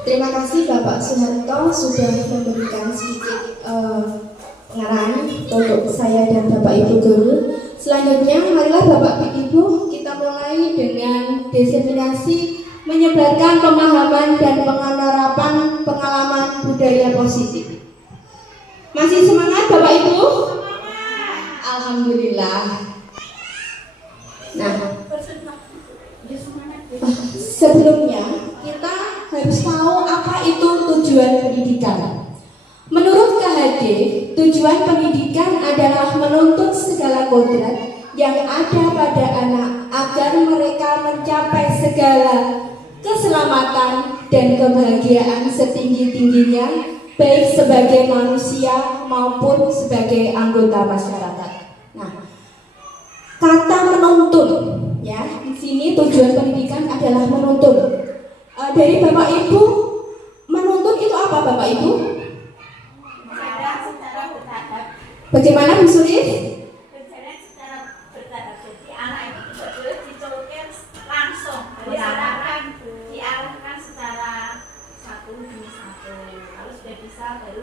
Terima kasih Bapak Suharto sudah memberikan sedikit pengarahan untuk saya dan Bapak Ibu guru. Selanjutnya, marilah Bapak Ibu kita mulai dengan diseminasi menyebarkan pemahaman dan penerapan pengalaman budaya positif. Masih semangat Bapak Ibu? Alhamdulillah. Nah, sebelumnya kita harus tahu apa itu tujuan pendidikan. Menurut KHD, tujuan pendidikan adalah menuntut segala kodrat yang ada pada anak agar mereka mencapai segala keselamatan dan kebahagiaan setinggi-tingginya, baik sebagai manusia maupun sebagai anggota masyarakat. Nah, kata menuntun, ya, di sini tujuan pendidikan adalah menuntun. Dari Bapak Ibu, menuntun itu apa Bapak Ibu? Bagaimana Bu Suris? Berjalan secara bertahap. Jadi anak itu tidak boleh dicolokkan langsung. Diarahkan secara satu demi satu. Kalau sudah bisa baru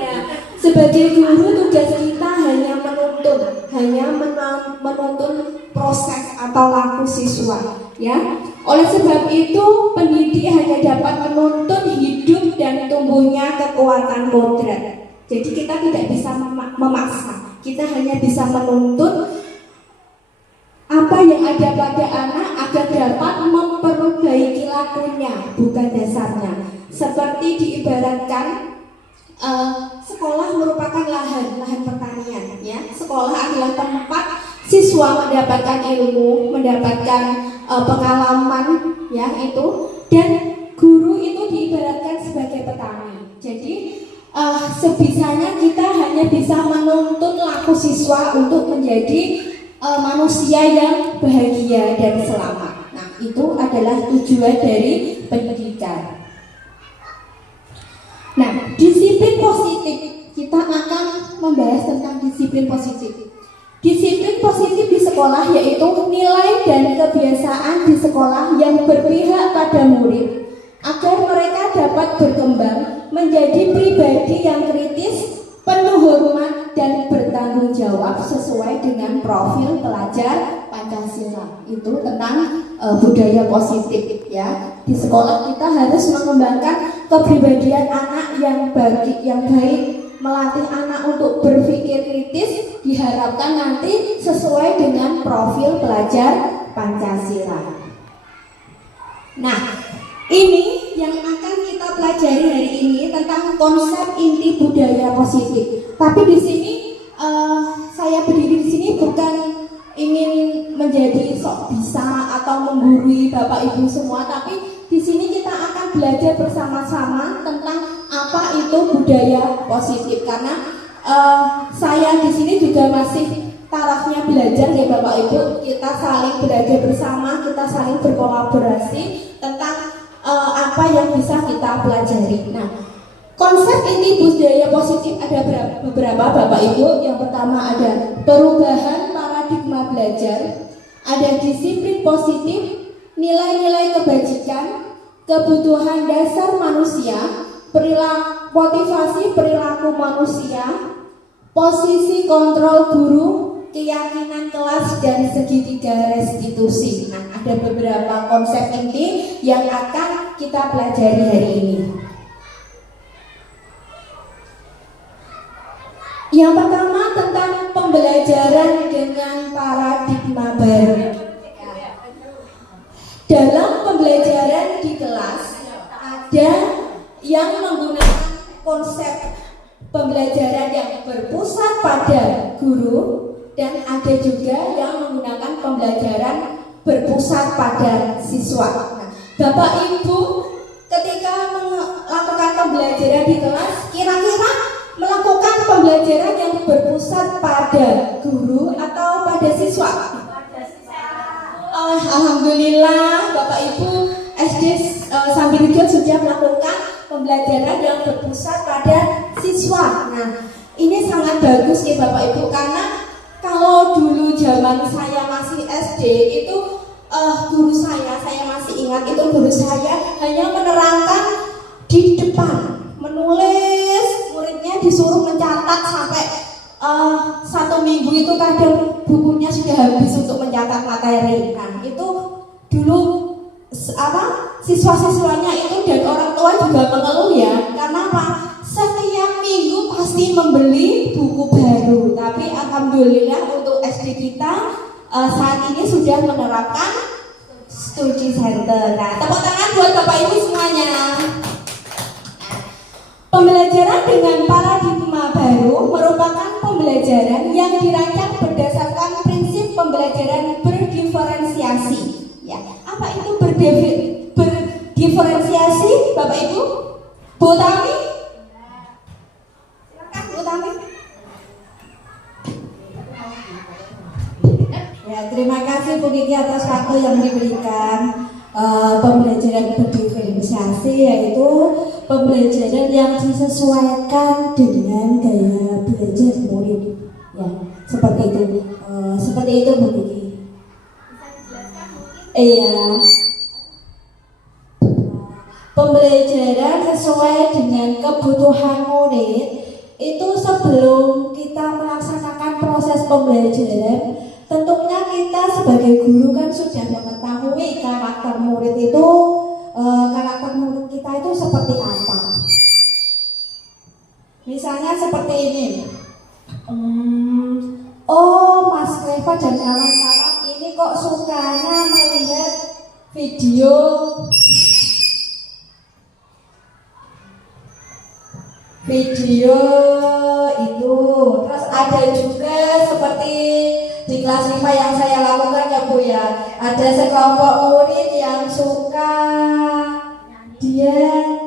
Ya, sebagai guru tugas kita hanya menuntun proses atau laku siswa, ya. Oleh sebab itu, pendidik hanya dapat menuntun hidup dan tumbuhnya kekuatan kodrat. Jadi kita tidak bisa memaksa, kita hanya bisa menuntun apa yang ada pada anak agar dapat memperbaiki lakunya, bukan dasarnya. Seperti diibaratkan sekolah merupakan lahan pertanian, ya. Sekolah adalah tempat siswa mendapatkan ilmu, mendapatkan pengalaman, ya, itu, dan guru itu diibaratkan sebagai petani. Jadi sebisanya kita hanya bisa menuntun laku siswa untuk menjadi manusia yang bahagia dan selamat. Nah, itu adalah tujuan dari pendidikan. Nah, disiplin positif, kita akan membahas tentang disiplin positif. Disiplin positif di sekolah yaitu nilai dan kebiasaan di sekolah yang berpihak pada murid agar mereka dapat berkembang menjadi pribadi yang kritis, penuh hormat dan bertanggung jawab sesuai dengan profil pelajar Pancasila. Itu tentang budaya positif, ya. Di sekolah kita harus mengembangkan kepribadian anak yang baik, melatih anak untuk berpikir kritis, diharapkan nanti sesuai dengan profil pelajar Pancasila. Nah, ini yang akan kita pelajari hari ini tentang konsep inti budaya positif. Tapi di sini saya berdiri di sini bukan ingin menjadi sok bisa atau menggurui Bapak Ibu semua, tapi di sini kita akan belajar bersama-sama tentang apa itu budaya positif. Karena saya di sini juga masih tarafnya belajar, ya Bapak Ibu. Kita saling belajar bersama, kita saling berkolaborasi tentang apa yang bisa kita pelajari. Nah, konsep inti budaya positif ada beberapa Bapak Ibu. Yang pertama ada perubahan paradigma belajar, ada disiplin positif, nilai-nilai kebajikan, kebutuhan dasar manusia, motivasi perilaku manusia, posisi kontrol guru, keyakinan kelas, dan segitiga restitusi. Nah, ada beberapa konsep inti yang akan kita pelajari hari ini. Yang pertama tentang pembelajaran dengan paradigma baru. Dalam pembelajaran di kelas ada yang menggunakan konsep pembelajaran yang berpusat pada guru, dan ada juga yang menggunakan pembelajaran berpusat pada siswa. Nah, Bapak Ibu ketika melakukan pembelajaran di kelas, kira-kira melakukan pembelajaran yang berpusat pada guru atau pada siswa? Alhamdulillah Bapak Ibu SD Sambil sudah melakukan pembelajaran yang berpusat pada siswa. Nah, ini sangat bagus nih Bapak Ibu, karena kalau dulu zaman saya masih SD itu guru saya masih ingat itu guru saya hanya menerangkan di depan, menulis, muridnya disuruh mencatat sampai 1 minggu itu kadang bukunya sudah habis untuk mencatat materi. Nah itu dulu siswa-siswanya itu dan orang tua juga mengeluh ya, karena apa? Setiap minggu pasti membeli buku baru. Tapi alhamdulillah untuk SD kita saat ini sudah menerapkan studi center. Nah, tepuk tangan buat Bapak Ibu semuanya. Pembelajaran dengan paradigma baru merupakan pembelajaran yang dirancang berdasarkan prinsip pembelajaran berdiferensiasi. Ya, apa itu berdiferensiasi, Bapak Ibu? Bu Tami? Silakan Bu Tami. Ya, terima kasih Bu Kiki atas waktu yang diberikan. Pembelajaran berdiferensiasi yaitu pembelajaran yang disesuaikan dengan gaya belajar murid. Ya, seperti itu Bu Kiki. Bisa dijelaskan mungkin? Iya. Pembelajaran sesuai dengan kebutuhan murid itu sebelum kita melaksanakan proses pembelajaran, tentunya kita sebagai guru kan sudah mengetahui karakter murid kita itu seperti apa. Misalnya seperti ini. Oh, Mas Reva dan kawan-kawan ini kok sukanya melihat video itu. Terus ada juga seperti di kelas 5 yang saya lakukan ya Bu ya, ada sekelompok murid yang suka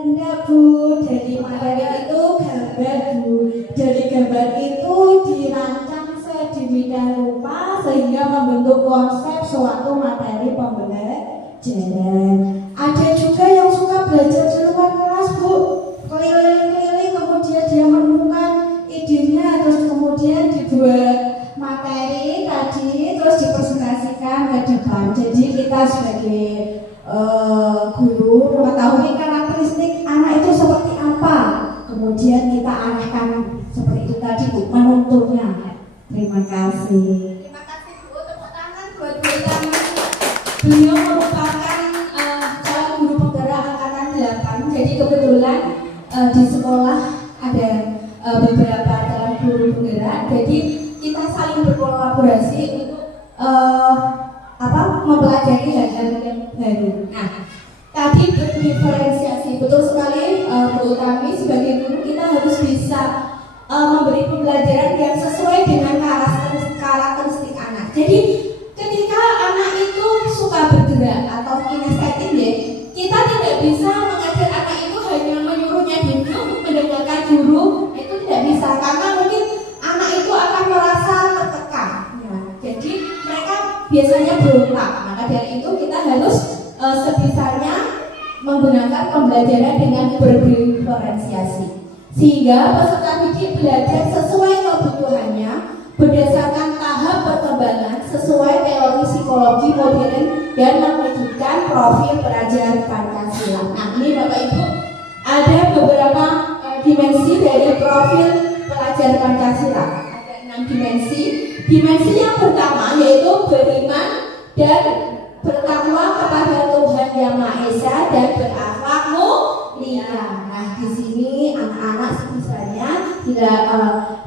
enggak Bu, dari materi itu gambar Bu, dari gambar itu dirancang sedemikian rupa sehingga membentuk konsep suatu materi pembelajaran. Ada juga yang suka belajar di luar kelas Bu, keliling-keliling kemudian dia menemukan idenya, terus kemudian dibuat materi tadi terus dipresentasikan ke depan. Jadi kita sebagai guru mengetahui karakteristik anak itu seperti apa, kemudian kita arahkan seperti itu tadi Bu, menuntunnya. Terima kasih. Terima kasih Bu, tepuk tangan buat Bu Tami. Beliau merupakan calon guru penggerak angkatan 8. Jadi kebetulan di sekolah ada beberapa calon guru penggerak. Jadi kita saling berkolaborasi untuk mempelajari hal-hal yang baru. Nah, tadi berdiferensiasi, betul sekali Bu Tami, sebagai guru kita harus bisa memberi pembelajaran yang sesuai dengan karakteristik anak. Jadi ketika anak itu suka bergerak atau kinestetik ya, kita tidak bisa mengajar anak itu hanya menyuruhnya duduk mendengarkan guru, itu tidak bisa, karena mungkin anak itu akan merasa tertekan ya. Jadi mereka biasanya berontak. Maka dari itu kita harus sebisanya menggunakan pembelajaran dengan berdiferensiasi, sehingga peserta didik belajar sesuai kebutuhannya berdasarkan tahap perkembangan sesuai teori psikologi modern dan mewujudkan profil pelajar Pancasila. Nah, ini Bapak Ibu ada beberapa dimensi dari profil pelajar Pancasila. Ada 6 dimensi. Dimensi yang pertama yaitu beriman dan bertakwa kepada Tuhan Yang Maha Esa dan berakhlak mulia. Nah, di sini anak-anak sebisanya tidak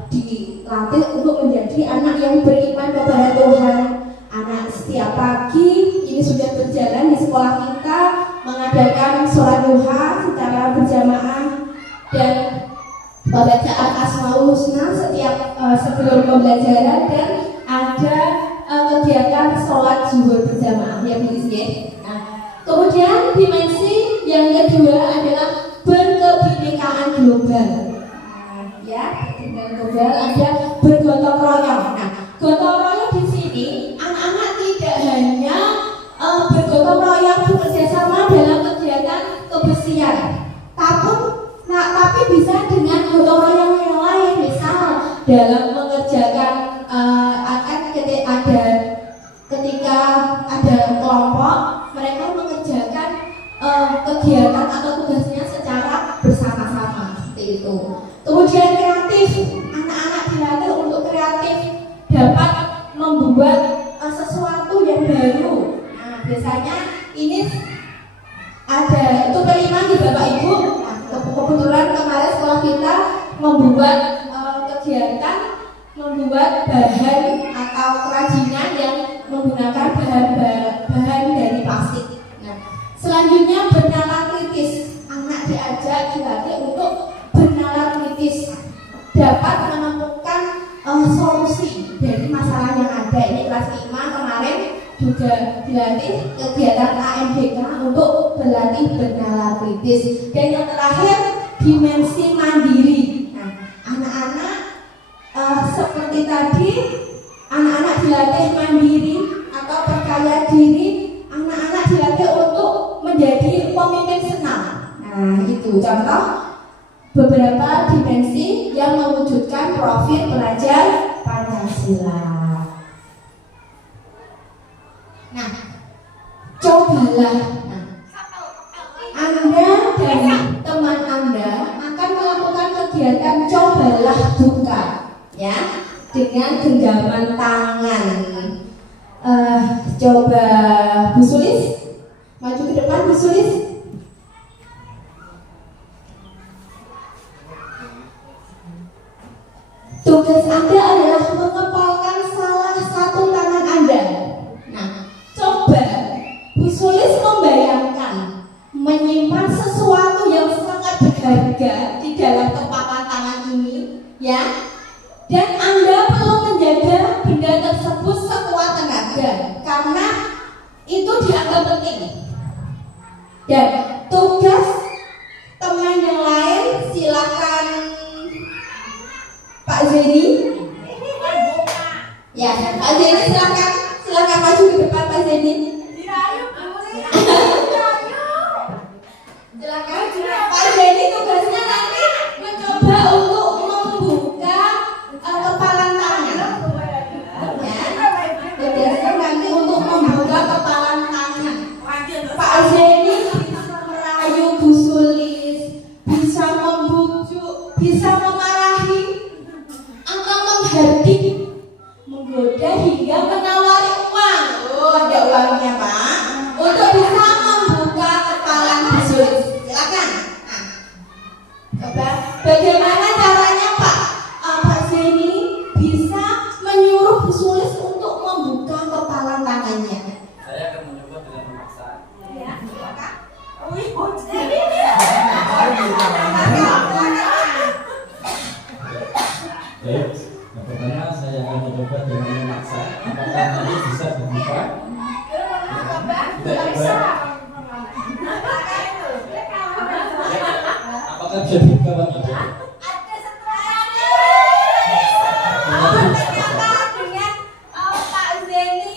dilatih untuk menjadi anak yang beriman kepada Tuhan. Anak setiap pagi ini sudah berjalan di sekolah kita mengadakan sholat duha secara berjamaah dan pembacaan Asmaul Husna setiap sebelum pembelajaran, dan ada kegiatan sholat zuhur berjamaah ya Bu ya. Nah, kemudian dimensi yang kedua adalah berkebinekaan global. Ya, berkebinekaan global ada bergotong royong. Nah, gotong royong di sini anak-anak tidak hanya bergotong royong bekerja sama dalam kegiatan kebersihan, tapi bisa dengan gotong royong yang lain. Misal mengerjakan ketika ada kelompok, mereka mengerjakan kegiatan atau tugasnya secara bersama-sama seperti itu. Kemudian kreatif, anak-anak dilatih untuk kreatif, dapat membuat sesuatu yang baru. Nah, biasanya ini ada itu kelima nih Bapak Ibu. Nah, kebetulan kemarin sekolah kita membuat kegiatan membuat bahan atau kerajinan yang menggunakan bahan dari plastik. Nah, selanjutnya bernalar kritis. Anak dilatih untuk bernalar kritis, dapat menemukan solusi dari masalah yang ada. Ini kelas 5 kemarin juga dilatih kegiatan AMBK untuk berlatih bernalar kritis. Dan yang terakhir dimensi mandiri. Nah, anak-anak seperti tadi, anak-anak dilatih mandiri atau percaya diri. Anak-anak dilatih untuk menjadi pemimpin senang. Nah, itu contoh beberapa dimensi yang mewujudkan profil pelajar Pancasila. Nah, cobalah Anda dan teman Anda akan melakukan kegiatan cobalah buka, ya, dengan genggaman tangan. Coba Bu Sulis, maju ke depan Bu Sulis. Tugas Anda adalah mengepalkan salah satu tangan Anda. Nah, coba Bu Sulis membayangkan menyimpan sesuatu yang sangat berharga di dalam kepalan tangan ini, ya. Dan Anda perlu menjaga benda tersebut sekuat tenaga karena itu dianggap penting. Dan tugas teman yang lain, silakan Pak Zeni. Ya, Pak Zeni silakan maju ke depan Pak Zeni. Silakan Pak Zeni, tugasnya nanti mencoba untuk membuka kepalan tangan. Ya, tugasnya nanti untuk membuka kepalan tangan. Pak Zeni bisa merayu Bu Sulis, bisa membujuk, bisa memarahi, atau menghardik, menggoda hingga menawari uang. Oh, ada uangnya Pak, untuk bisa membuka kepalan Bu Sulis. Silakan. Nah, coba bagaimana caranya Pak? Pak Zeni bisa menyuruh Bu Sulis untuk membuka kepalan tangannya. Saya akan mencoba dengan memaksa. Ya, silakan. Baik, yang pertama saya akan mencoba dengan memaksa. Apakah nanti bisa dibuka? Tidak bisa. Apakah bisa dibuka Pak Ibu? Ternyata dengan Pak Zeni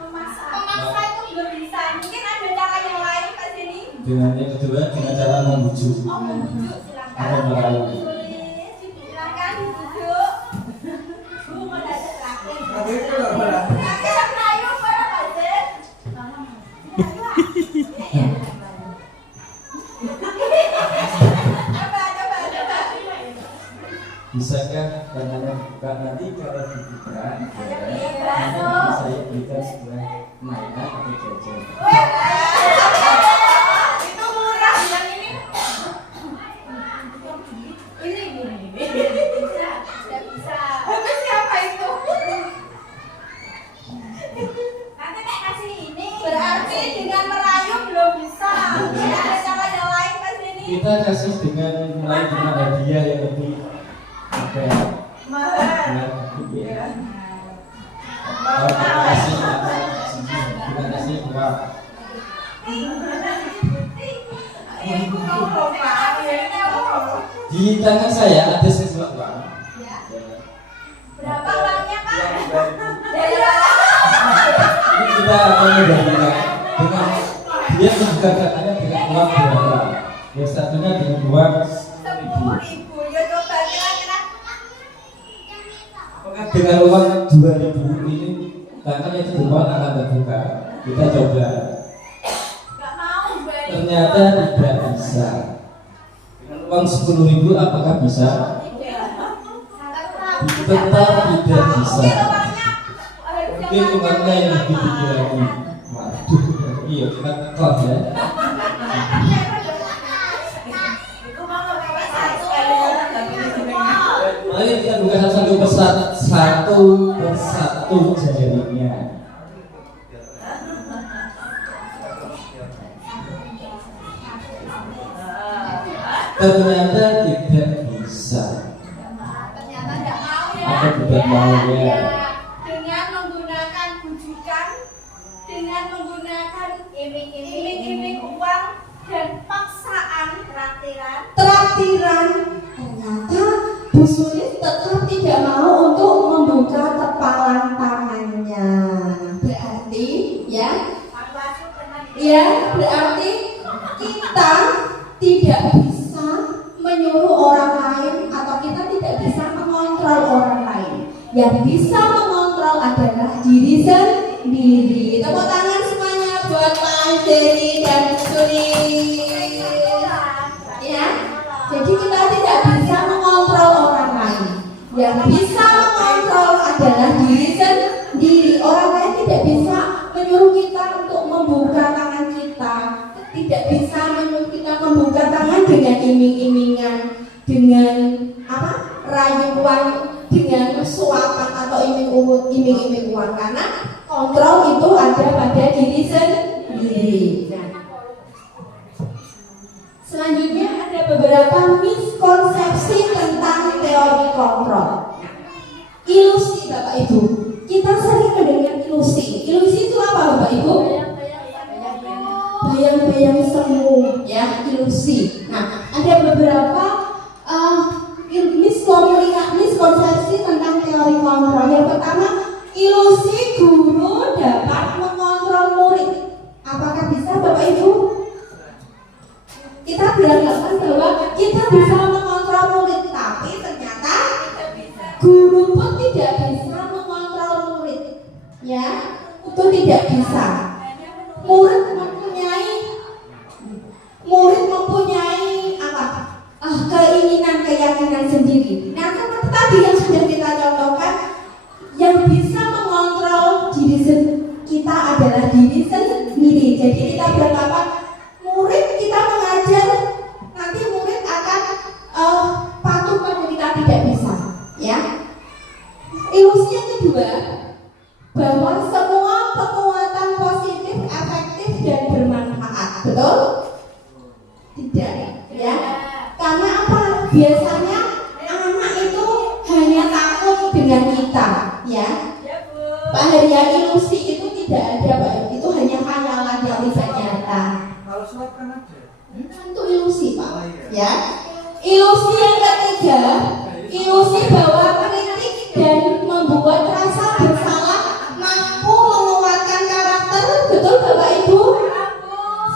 memaksa itu belum bisa. Mungkin ada cara yang lain Pak Zeni. Dengan yang kedua dengan cara membujuk. Membujuk, silakan. Atau merayu. Silakan dibujuk. Bu mau ada terakhir. Terakhir merayu pada Pak Zen. Coba. Bisakah karena nanti kalau dibuka, nanti saya berikan sebuah mainan atau jajan. Itu murah yang ini. Bisa. Habis siapa itu? Nanti Nek kasih ini. Berarti dengan merayu belum bisa. Tidak ada cara yang lain Pak Zeni. Kita kasih dengan mulai dengan hadiah yang lebih apa ya? Mahal. Ya. Terima kasih. Terima kasih Pak. Ibu ngomong Pak. Di tangan saya ada sesuatu Pak. Berapa uangnya Pak? Ini kita akan membandingkan dengan dia membuka katanya dengan uang berapa. Yang satunya dengan uang 10.000. Ya coba kira-kira. Dengan uang 2.000 ini katanya di depan akan terbuka. Kita coba. Ternyata tidak bisa. Dengan uang 10.000 apakah bisa? Tetap tidak bisa. Mungkin uangnya yang lebih tinggi lagi. Waduh, iya kita tekor ya. Mari kita buka satu persatu jarinya. Ternyata tidak bisa. Aku tidak mau ya. Dengan menggunakan bujukan, dengan menggunakan iming-iming uang dan paksaan traktiran, ternyata Bu Sulis tetap tidak mau untuk membuka kepalan tangannya. Berarti berarti kita tidak bisa menyuruh orang lain atau kita tidak bisa mengontrol orang lain. Yang bisa mengontrol adalah diri sendiri. Tepuk tangan semuanya buat Mas Denny dan Bu Sulis. Ya, jadi kita tidak bisa mengontrol orang lain. Yang bisa mengontrol adalah diri sendiri. Orang lain tidak bisa menyuruh kita untuk membuka tangan kita. Tidak bisa menyuruh kita membuka tangan dengan iming-imingan, dengan rayuan, dengan suapan atau iming-iming uang. Karena kontrol itu ada pada diri sendiri. Nah, selanjutnya ada beberapa miskonsepsi tentang teori kontrol. Ilusi Bapak Ibu. Kita sering mendengar ilusi. Ilusi itu apa Bapak Ibu? Bayang-bayang semu, ya, ilusi. Nah, ada beberapa miskonsepsi tentang teori kontrol. Yang pertama, ilusi guru dapat mengontrol murid. Apakah bisa Bapak Ibu? Kita beranggapan bahwa kita bisa mengontrol murid, tapi ternyata guru pun tidak bisa mengontrol murid. Ya, itu tidak bisa. Murid mempunyai keinginan, keyakinan sendiri. Nah, seperti tadi yang sudah kita contohkan, yang bisa mengontrol diri kita adalah diri sendiri. Jadi kita beranggapan murid kita mengajar, nanti murid akan patuh pada kita, tidak bisa. Ya. Ilusi yang kedua, bahwa semua penguatan positif, efektif dan bermanfaat. Betul? Tidak, ya. Karena apa? Biasanya anak itu hanya takut dengan kita, ya. Pak Haria, ilusi itu tidak ada, Pak. Itu hanya khayalan yang tidak nyata. Kalau suap kan ada. Itu ilusi, Pak. Ya. Ilusi yang ketiga, ilusi bahwa kritik dan membuat rasa bersalah mampu menguatkan karakter. Betul Bapak Ibu?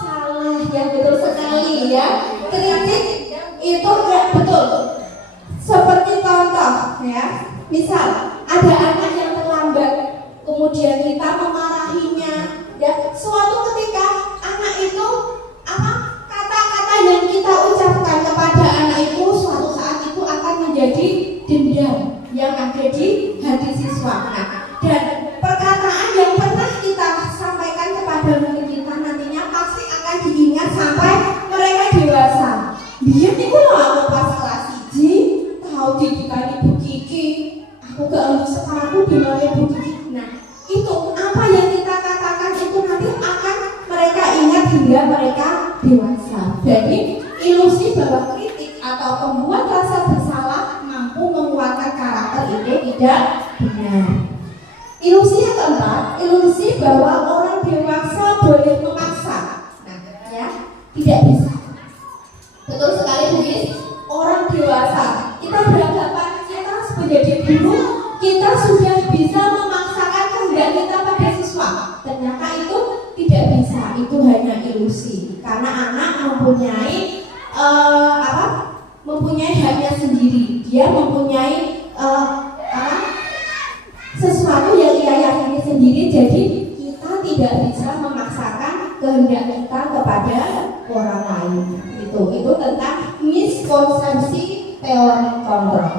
Salah, ya, betul sekali, ya. Kritik itu ya betul. Seperti contoh, ya. Misal ada anak yang terlambat, kemudian kita memarahinya, ya. Suatu ketika anak itu kata-kata yang kita ucapkan kepada anak itu suatu saat itu akan menjadi dendam yang ada di hati siswa. Nah, dan perkataan yang pernah kita sampaikan kepada murid kita nantinya pasti akan diingat sampai mereka dewasa. Dia niku lho aku pas kelas 1 tahu didikani Bu Kiki, aku gak harus sekolahku dimana Bu Kiki. Nah, itu apa yang kita katakan itu nanti akan mereka ingat hingga mereka dewasa. Jadi ilusi bahwa kritik atau membuat rasa bersalah mampu menguatkan karakter itu tidak benar. Ilusi yang keempat, ilusi bahwa orang dewasa boleh memaksa. Nah, ya, tidak bisa. Betul sekali, Bu. Orang dewasa, kita beranggapan kita menjadi guru, kita sudah bisa memaksakan kehendak kita pada siswa. Ternyata itu tidak bisa, itu hanya ilusi. Karena anak mempunyai mempunyai haknya sendiri. Dia mempunyai sendiri, jadi kita tidak bisa memaksakan kehendak kita kepada orang lain. Itu tentang miskonsepsi teori kontrol.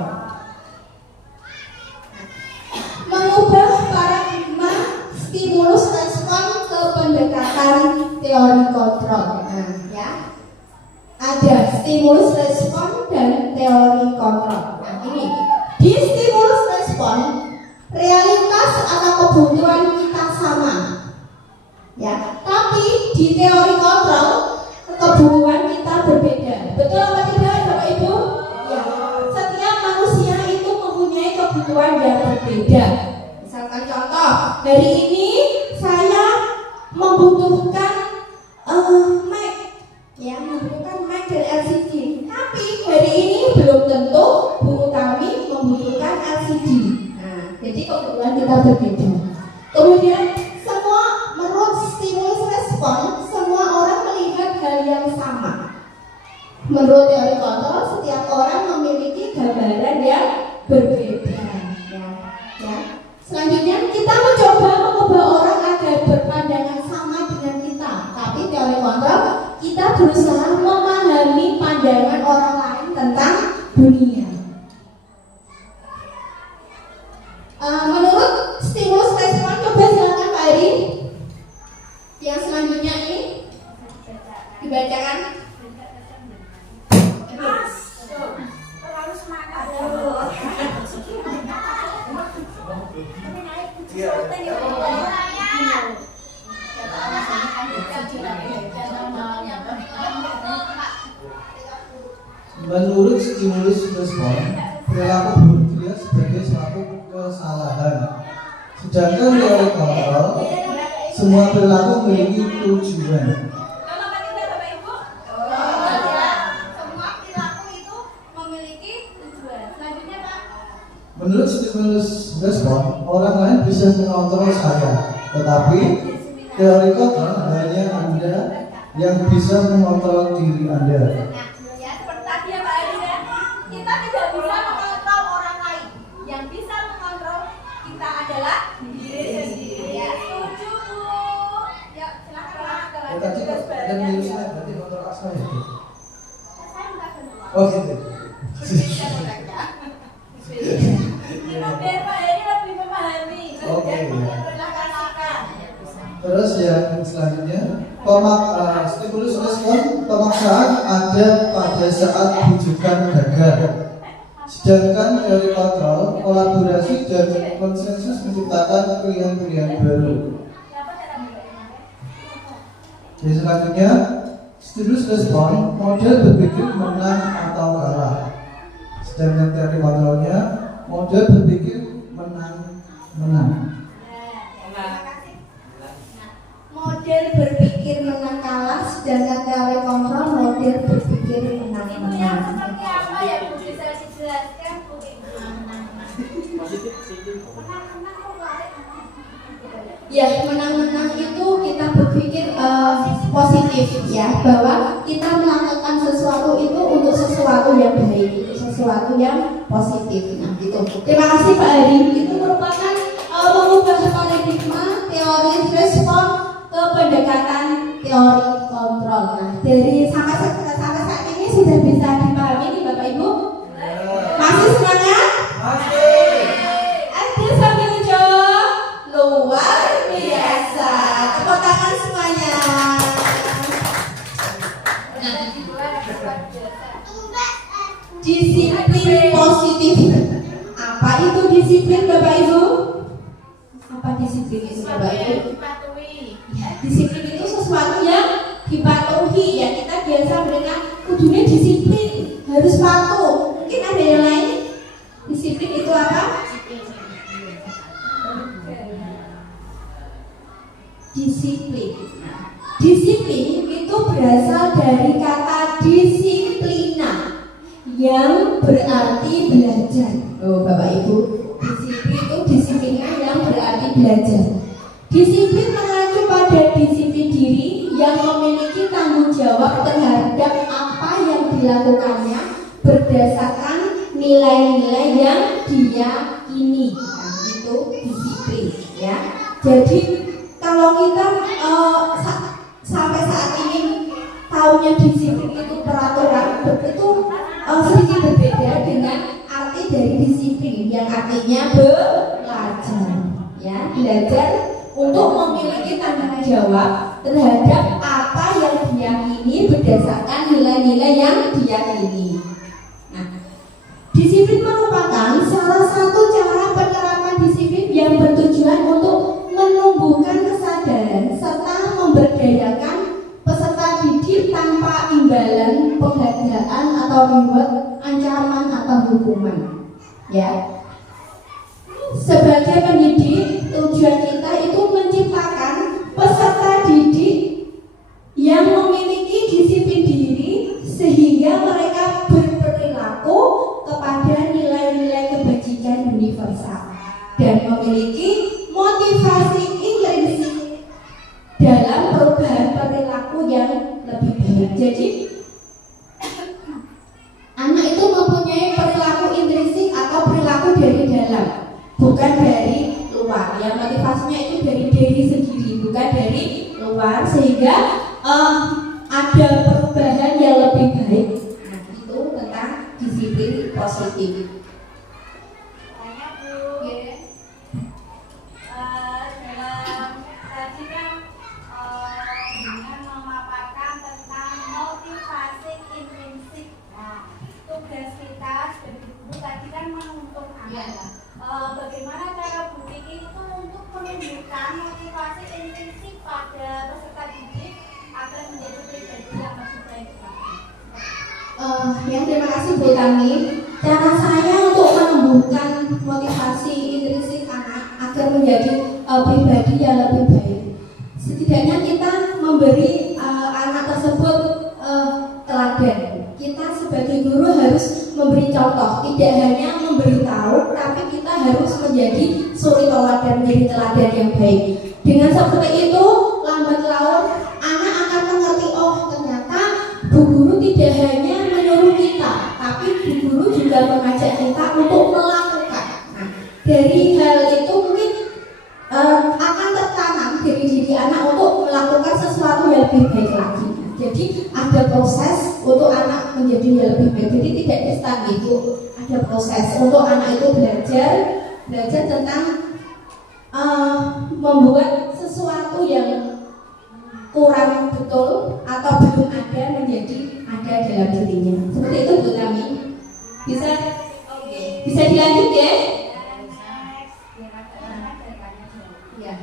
Mengubah paradigma stimulus respon ke pendekatan teori kontrol. Nah, ya. Ada stimulus respon dan teori kontrol. Nah, ini di stimulus respon realitas atau kebutuhan kita sama, ya. Tapi di teori kontrol kebutuhan kita berbeda. Betul apa tidak, Bapak Ibu? Ya. Setiap manusia itu mempunyai kebutuhan yang berbeda. Misalkan contoh, hari ini saya membutuhkan mic, ya, membutuhkan mic dan LCD. Tapi hari ini belum tentu Bu Utami membutuhkan LCD. Jadi kebutuhan kita berbeda. Kemudian semua menurut stimulus respon, semua orang melihat hal yang sama. Menurut teori kontrol, setiap orang memiliki gambaran yang berbeda. Ya. Selanjutnya kita mencoba mengubah orang agar berpandangan sama dengan kita. Tapi teori kontrol, kita berusaha memahami pandangan orang lain tentang dunia. Menurut stimulus respon, coba silakan Pak Eri. Yang selanjutnya ini dibacakan. Terlalu semangat. Menurut stimulus respon, perilaku buruk dilihat sebagai suatu kesalahan. Sedangkan teori kontrol, semua perilaku memiliki tujuan. Kalau apa tidak Bapak Ibu? Semua perilaku itu memiliki tujuan. Selanjutnya Pak. Menurut stimulus respon, orang lain bisa mengontrol saya, tetapi teori kontrol hanya Anda yang bisa mengontrol diri Anda. Ya, seperti tadi ya Pak Adi ya. Kita tidak bisa mengontrol orang lain. Yang bisa mengontrol kita adalah diri sendiri. Ya, setuju Bu. Ya, silakan Pak. Tadi dan diri saya berarti kontrol saya itu. Saya minta bantuan. Oh gitu. Biar Pak Adi lebih memahami. Oke. Silakan. Terus yang selanjutnya, stimulus respon pemaksaan ada pada saat rujukan gagal. Sedangkan teori kontrol, kolaborasi dan konsensus menciptakan pilihan-pilihan baru. Yang selanjutnya, stimulus respon model berpikir menang atau kalah. Sedangkan teori kontrolnya model berpikir menang. Model berpikir menang kalah, sedangkan teori kontrol model berpikir menang. Seperti apa ya Bu, bisa dijelaskan Bu? Ya, menang-menang itu kita berpikir positif ya, bahwa kita melakukan sesuatu itu untuk sesuatu yang baik, sesuatu yang positif. Nah, gitu. Terima kasih Pak Ari. Itu merupakan mengubah paradigma teori respon ke pendekatan teori kontrol. Nah, dari sampai saat ini sudah bisa dipahami nih Bapak Ibu? Masih semangat? Masih. Ada sambil jawab luar biasa. Tepuk tangan semuanya. Disiplin positif. Apa itu disiplin Bapak Ibu? Apa disiplin itu Bapak Ibu? Disiplin itu sesuatu yang dipatuhi ya. Kita biasa mendengar kudunya disiplin, harus patuh. Mungkin ada yang lain. Disiplin itu apa? Disiplin. Disiplin itu berasal dari kata disiplina yang berarti belajar. Oh Bapak Ibu, disiplin itu disiplina yang berarti belajar. Disiplin mengacu pada disiplin diri yang memiliki tanggung jawab terhadap apa yang dilakukannya berdasarkan nilai-nilai yang diyakini. Nah, itu disiplin ya. Jadi kalau kita sampai saat ini tahunya disiplin itu peraturan, itu sedikit berbeda dengan arti dari disiplin yang artinya belajar, ya, belajar untuk memiliki tanggung jawab terhadap apa yang diyakini berdasarkan nilai-nilai yang diyakini. Nah, disiplin merupakan salah satu cara penerapan disiplin yang bertujuan untuk menumbuhkan kesadaran serta memberdayakan peserta didik tanpa imbalan penghargaan atau reward, ancaman atau hukuman. Ya, sebagai pendidik, tujuan kita itu menciptakan peserta didik yang memiliki disiplin diri sehingga mereka berperilaku kepada nilai-nilai kebajikan universal dan memiliki motivasi intrinsik dalam perubahan perilaku yang lebih baik. Jadi anak itu mempunyai perilaku intrinsik atau perilaku dari dalam, bukan dari luar. Yang motivasinya itu dari diri sendiri, bukan dari luar, sehingga ada perubahan yang lebih baik. Nah, itu tentang disiplin positif. Tanya Bu. Dalam tadi kan dengan memaparkan tentang motivasi intrinsik. Nah, tugas kita sebagai guru tadi kan menuntun anak. Bagaimana cara Bu Kiki itu untuk menunjukkan motivasi intrinsik pada peserta didik agar menjadi pribadi yang lebih baik? Ya, terima kasih Bu Tami. Cara saya untuk menumbuhkan motivasi intrinsik anak agar menjadi pribadi yang lebih baik, setidaknya kita memberi anak tersebut teladan. Kita sebagai guru harus memberi contoh, tidak hanya memberitahu, tapi kita harus menjadi suri teladan, menjadi teladan yang baik. Dengan seperti itu, lambat laun anak akan mengerti, oh ternyata Bu Guru tidak hanya menyuruh kita, tapi Bu Guru juga mengajak kita untuk melakukan. Nah, dari hal itu mungkin akan tertanam dari diri anak untuk melakukan sesuatu yang lebih baik lagi. Jadi ada proses untuk anak menjadi yang lebih baik. Jadi tidak instan gitu. Ada proses untuk anak itu belajar tentang membuat sesuatu yang kurang betul atau belum ada menjadi ada dalam dirinya. Seperti itu Bu Tami. Bisa dilanjut ya? Ya.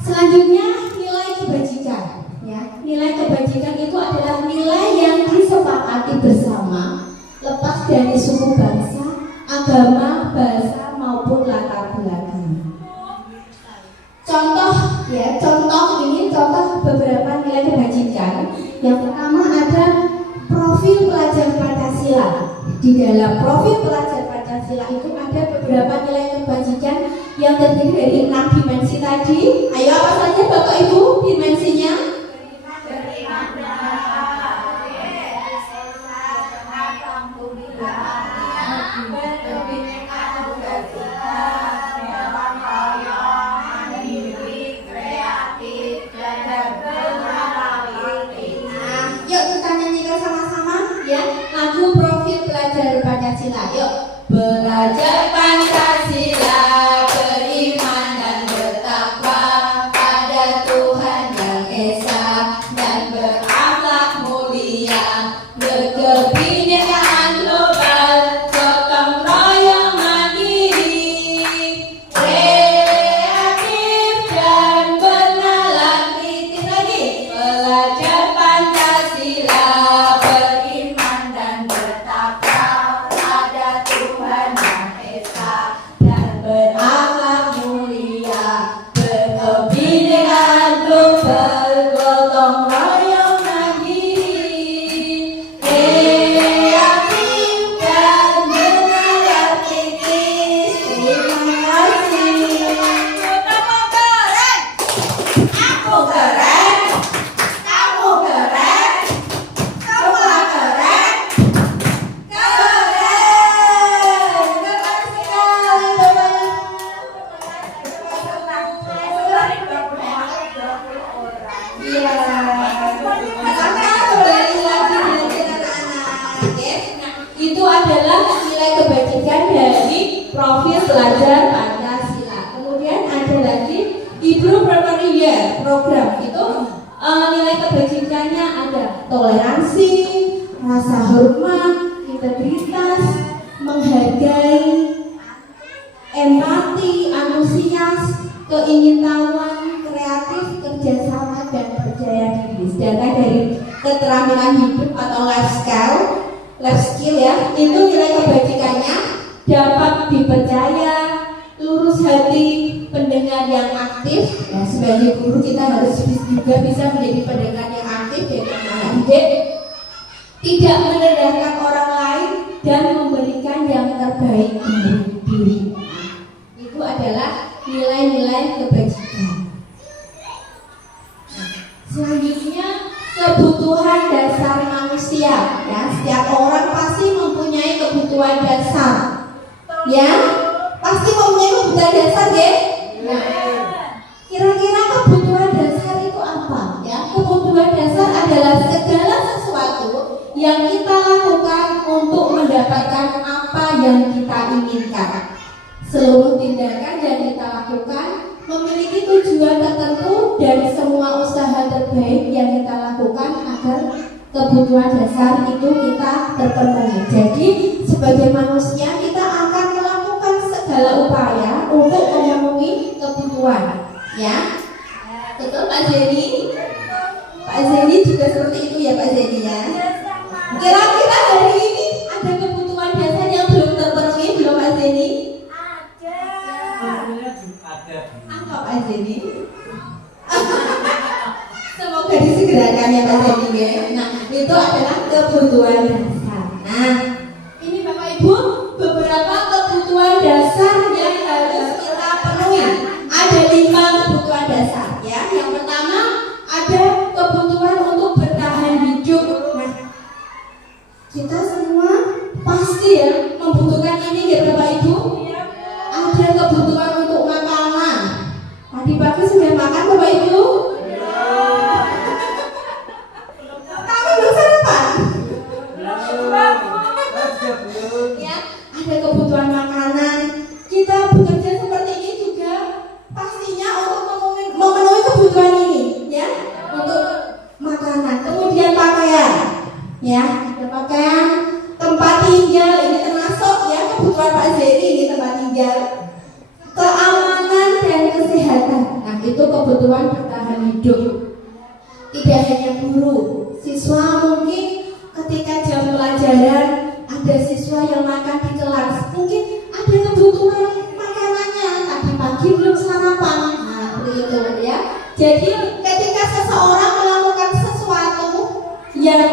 Selanjutnya nilai kebajikan. Ya, nilai kebajikan itu adalah nilai yang disepakati bersama, lepas dari suku bangsa, agama, bahasa maupun latar belakang. Contoh beberapa nilai kebajikan. Yang pertama ada profil pelajar Pancasila. Di dalam profil pelajar Pancasila itu ada beberapa nilai kebajikan yang terdiri dari 6 dimensi tadi. Ayo, apa saja Bapak Ibu dimensinya? Lagu profil pelajar Pancasila. Yuk. Belajar Pancasila, beriman dan bertakwa pada Tuhan. belajar Pancasila. Kemudian ada lagi Ibu Primary Year program itu nilai kebajikannya ada toleransi, rasa hormat, integritas, menghargai, empati, antusias, keingintahuan, kreatif, kerjasama, dan percaya diri. Sedangkan dari keterampilan hidup atau life skill ya, itu nilai kebajikannya dapat dipercaya, lurus hati, pendengar yang aktif. Ya, sebagai guru kita harus juga bisa menjadi pendengar yang aktif yaitu anak didik, tidak merendahkan orang lain dan memberikan yang terbaik dari diri. Itu adalah nilai-nilai kebajikan. Selanjutnya kebutuhan dasar manusia. Ya, setiap orang pasti mempunyai kebutuhan dasar. Ya, pasti mempunyai kebutuhan dasar, ya. Nah, kira-kira kebutuhan dasar itu apa? Ya, kebutuhan dasar adalah segala sesuatu yang kita lakukan untuk mendapatkan apa yang kita inginkan. Seluruh tindakan yang kita lakukan memiliki tujuan tertentu dan semua usaha terbaik yang kita lakukan agar kebutuhan dasar itu kita terpenuhi. Jadi sebagai manusia kita akan melakukan segala upaya untuk memenuhi kebutuhan. Ya, betul Pak Zeni? Pak Zeni juga seperti itu ya Pak Zeni ya. Kira-kira hari ini ada kebutuhan dasar yang belum terpenuhi belum Pak Zeni? Apa Pak Zeni? Semoga disegerakan ya Pak Zeni ya. Nah, itu adalah kebutuhan dasar. Nah, ini Bapak Ibu beberapa kebutuhan dasar yang harus kita penuhi. Ada 5 kebutuhan dasar ya. Yang pertama ada kebutuhan untuk bertahan hidup. Nah, kita semua pasti ya membutuhkan ini ya Bapak Ibu. Ada kebutuhan untuk makanan. Tadi pagi sudah makan Bapak Ibu? Kamu belum sarapan? Ya, ada kebutuhan makanan. Kita bekerja seperti ini juga pastinya untuk memenuhi kebutuhan ini, ya, untuk makanan. Kemudian pakaian, ya, ada pakaian, tempat tinggal ini termasuk ya kebutuhan Pak Zeni ini tempat tinggal. Keamanan dan kesehatan. Nah, itu kebutuhan bertahan hidup. Tidak hanya guru, siswa mungkin ketika jam pelajaran ada siswa yang makan di kelas, mungkin ada kebutuhan makanannya. Tadi pagi belum sarapan. Nah, itu ya. Jadi ketika seseorang melakukan sesuatu yang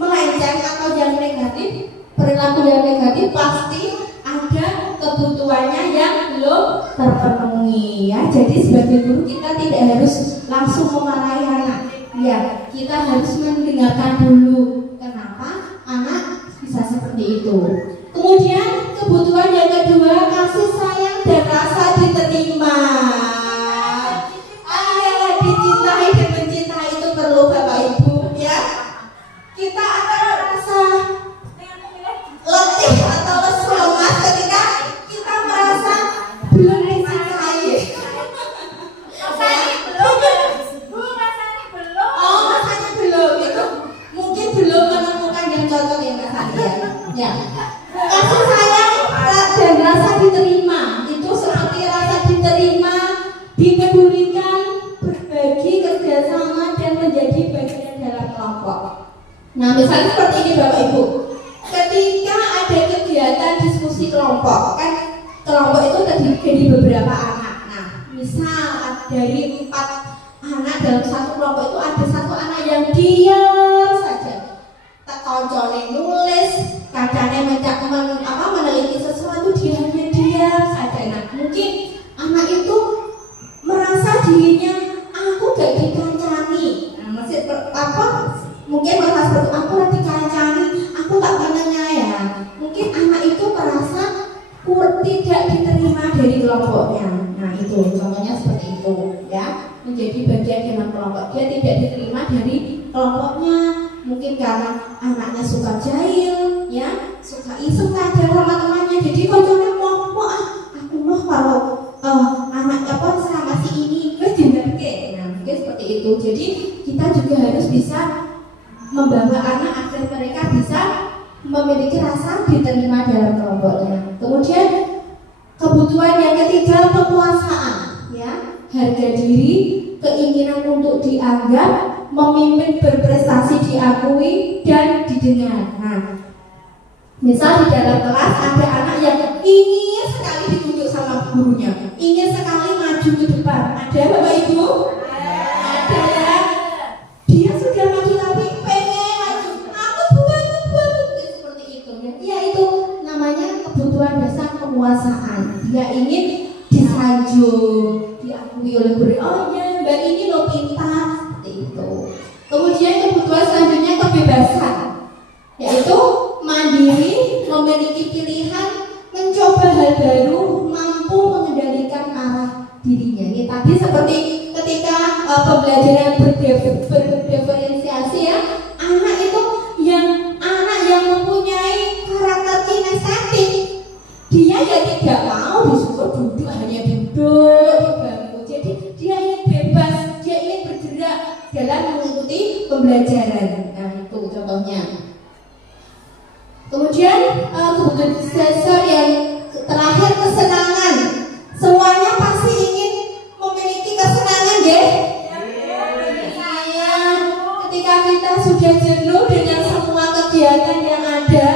melenceng atau yang negatif, perilaku yang negatif, pasti ada kebutuhannya yang belum terpenuhi ya. Jadi sebagai guru kita tidak harus langsung memarahi anak. Ya, kita harus mendengarkan dulu kenapa anak bisa seperti itu. Kemudian kebutuhan yang kedua, kasih sayang dan rasa diterima. Dicintai dan mencintai itu perlu Bapak Ibu ya. Kita akan merasa letih atau lemas ketika kita merasa belum dicintai. Rasanya belum itu mungkin belum menemukan yang cocok ya Mas Arya. Ya. Kasih sayang dan rasa diterima itu seperti rasa diterima, dipedulikan, berbagi, kerjasama dan menjadi bagian dalam kelompok. Nah, misalnya seperti ini Bapak Ibu. Ketika ada kegiatan diskusi kelompok, kan kelompok itu terdiri dari beberapa anak. Nah, misal dari 4 anak dalam satu kelompok itu ada satu anak yang diam saja. Koncone nulis, kadangnya meneliti sesuatu, dia hanya diam saja. Nah, mungkin anak itu merasa dirinya aku gak dikancani. Nah, maksud mungkin merasa seperti aku gak dikancani, aku tak kenanya ya. Mungkin anak itu merasa tidak diterima dari kelompoknya. Nah, itu contohnya seperti itu ya. Menjadi bagian dalam kelompok, dia tidak diterima dari kelompoknya. Mungkin karena anaknya suka jahil, ya, suka iseng aja sama temannya. Jadi koncone mau aku kalau anak apa sama si ini wes dimengerti. Nah, mungkin seperti itu. Jadi kita juga harus bisa membawa anak agar mereka bisa memiliki rasa diterima dalam kelompoknya. Kemudian kebutuhan yang ketiga, penguasaan, ya, harga diri, keinginan untuk dianggap, memimpin, berprestasi, diakui dan didengar. Nah, misal di dalam kelas ada anak yang ingin sekali ditunjuk sama gurunya, ingin sekali maju ke depan. Ada Bapak Ibu? Ada ya. Dia sudah maju tapi pengen maju. Aku buat seperti itu. Ya itu namanya kebutuhan dasar penguasaan. Dia ingin disanjung, diakui oleh guru. Oh ya, Mbak ini loh pintar. Seperti itu. Kemudian kebutuhan selanjutnya kebebasan, yaitu mandiri, memiliki pilihan, mencoba hal baru, mampu mengendalikan arah dirinya. Ini tadi seperti ketika pembelajaran berdiferensiasi ya, anak itu anak yang mempunyai karakter kinestetik, dia ya tidak mau disuruh duduk, hanya duduk di bangku. Jadi dia ingin bebas, dia ingin bergerak dalam mengikuti pembelajaran. Nah itu contohnya. Kemudian kebutuhan dasar yang terakhir, kesenangan. Semuanya pasti ingin memiliki kesenangan, ya? Iya. Ketika kita sudah jenuh dengan semua kegiatan yang ada,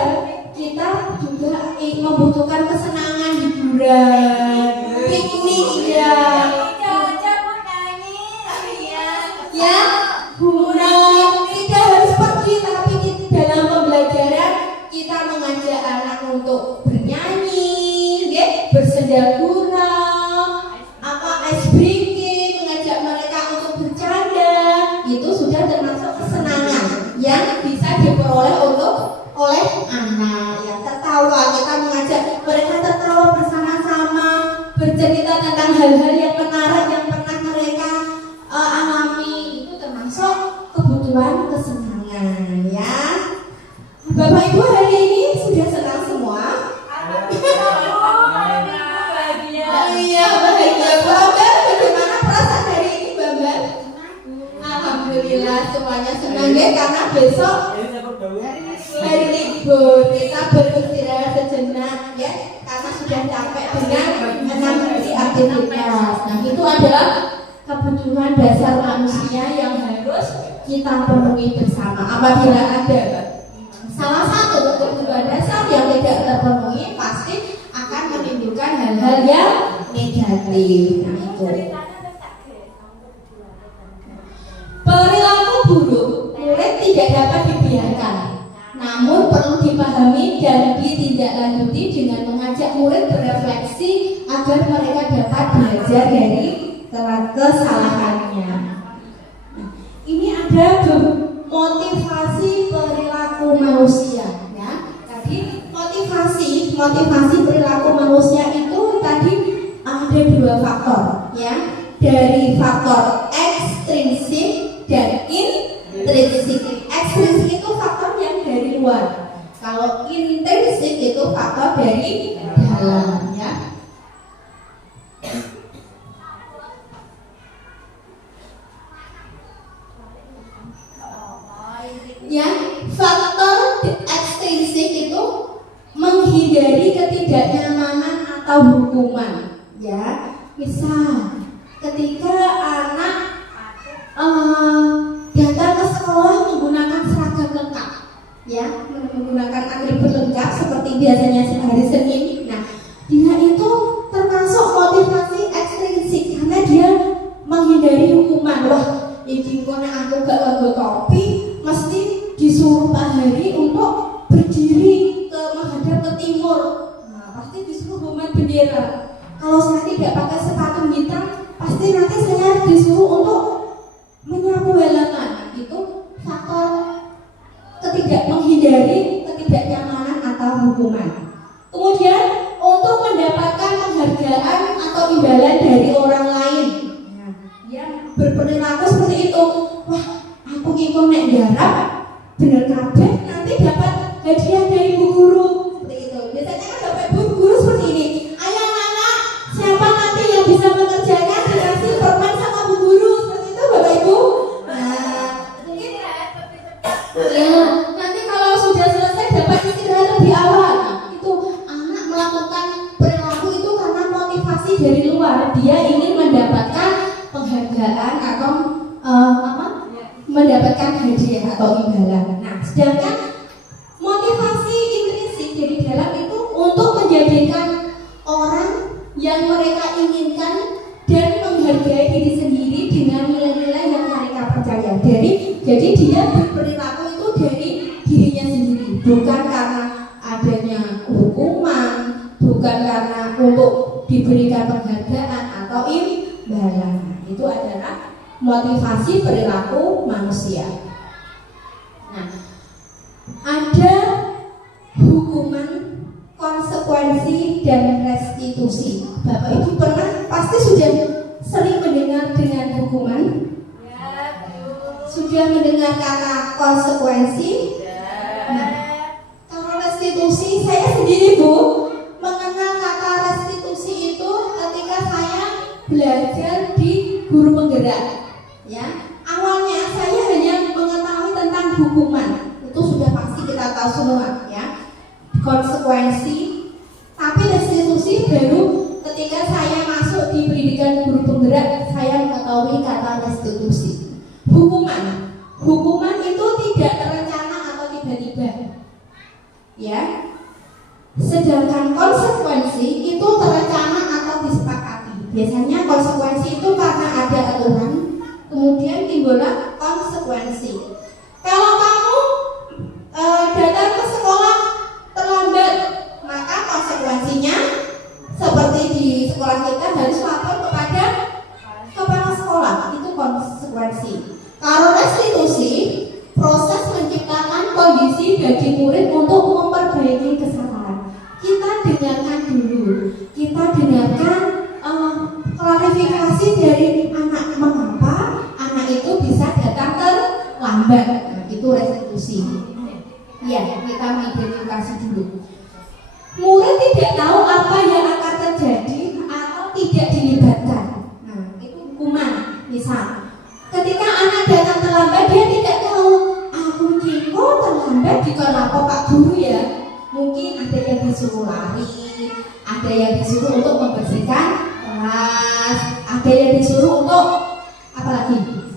kita juga membutuhkan kesenangan, hiburan, piknik, ya. Ya, hiburan. Tidak harus pergi, tapi dalam pembelajaran kita mengajak anak untuk bernyanyi, bersendagura, ice breaking, mengajak mereka untuk bercanda. Itu sudah termasuk kesenangan yang bisa diperoleh oleh anak. Yang tertawa, kita mengajak mereka tertawa bersama-sama, bercerita tentang hal-hal yang menarik yang pernah mereka alami. Itu termasuk kebutuhan kesenangan, ya. Bapak Ibu hari ini sudah senang semua? Iya, bahagia banget. Bagaimana perasaan hari ini, Bapak? Alhamdulillah semuanya senang ya, karena besok hari libur, kita beristirahat sejenak ya, karena sudah capek dengan menangani aktivitas. Nah, itu adalah kebutuhan dasar manusia yang harus kita penuhi bersama. Apabila ada salah satu kebutuhan dasar yang tidak terpenuhi, pasti akan menimbulkan hal-hal yang negatif. Nah, itu. Perilaku buruk murid tidak dapat dibiarkan, namun perlu dipahami dan ditindaklanjuti dengan mengajak murid berefleksi agar mereka dapat belajar dari kesalahannya. Ini ada motivasi perilaku manusia, ya. Tadi motivasi perilaku manusia itu tadi ada dua faktor, ya. Dari faktor ekstrinsik dan intrinsik. Ekstrinsik itu faktor yang dari luar. Kalau intrinsik itu faktor dari dalam, ya. Ya, faktor ekstrinsik itu menghindari ketidaknyamanan atau hukuman, ya. Misal ketika anak datang ke sekolah menggunakan seragam lengkap, ya, menggunakan atribut lengkap seperti biasanya hari Senin. Nah, dia itu termasuk motivasi ekstrinsik karena dia menghindari hukuman. Wah, iki kok nek aku gak nganggo topi mesti disuruh Pak Hari untuk berdiri menghadap ke timur. Nah, pasti disuruh hormat bendera. Kalau saya tidak pakai sepatu hitam, pasti nanti saya disuruh untuk menyapu halaman. Itu faktor menghindari ketidaknyamanan atau hukuman. Kemudian untuk mendapatkan penghargaan atau imbalan dari orang lain, yang berperilaku seperti itu. Wah, aku ngikut nek garap bener kabeh, nanti dapat hadiah dari bu guru. Seperti itu. Biasanya kan dapat bu guru seperti ini. Ayo anak-anak, siapa luar, dia ingin mendapatkan penghargaan atau mendapatkan hadiah atau imbalan. Nah, sedangkan motivasi intrinsik dari dalam itu untuk menjadikan orang yang mereka inginkan dan menghargai diri sendiri dengan nilai-nilai yang mereka percaya. Jadi dia berperilaku itu dari dirinya sendiri, bukan karena adanya hukuman, bukan karena untuk diberikan penghargaan atau imbalan. Itu adalah motivasi perilaku manusia. Nah, ada hukuman, konsekuensi, dan restitusi. Bapak Ibu pasti sudah sering mendengar dengan hukuman, sudah mendengar kata konsekuensi. Nah, kalau restitusi, saya sendiri Bu mengenal kata restitusi itu ketika saya belajar di guru penggerak. Ya, awalnya saya hanya mengetahui tentang hukuman, itu sudah pasti kita tahu semua, ya. Konsekuensi, tapi restitusi baru ketika saya masuk di pendidikan guru penggerak, saya mengetahui kata restitusi. Hukuman itu tidak terencana atau tiba-tiba, ya. Sedangkan konsekuensi itu terencana atau disepakati. Biasanya konsekuensi itu karena ada aturan, kemudian timbullah konsekuensi. Kalau kamu datang ke sekolah terlambat, maka konsekuensinya seperti di sekolah kita harus lapor kepada kepala sekolah. Itu konsekuensi. Kalau restitusi, proses menciptakan kondisi bagi murid untuk memperbaiki kesalahan. Kita dengarkan dulu, kita dengarkan klarifikasi dari anak, mengapa anak itu bisa datang terlambat. Nah, itu restitusi. Ya, kita mengidentifikasi dulu. Murid tidak tahu apa yang akan terjadi atau tidak dilibatkan. Nah, itu hukuman. Misal, ketika anak datang terlambat, dia tidak tahu, aku Ciko terlambat dikarenakan Pak Guru ya. Mungkin ada yang disuruh lari, ada yang disuruh untuk membersihkan kelas, ada yang disuruh untuk apalagi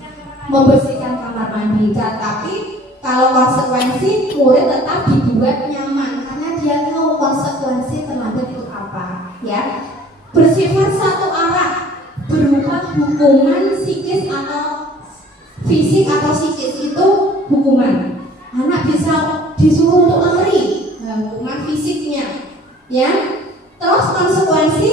membersihkan kamar mandi. Tapi kalau konsekuensi, murid tetap dibuat nyaman karena dia tahu konsekuensi terlambat itu apa, ya. Bersifat satu arah, berupa hukuman psikis atau fisik atau psikis, itu hukuman. Anak bisa disuruh untuk lari, hukuman fisiknya, ya. Terus konsekuensi,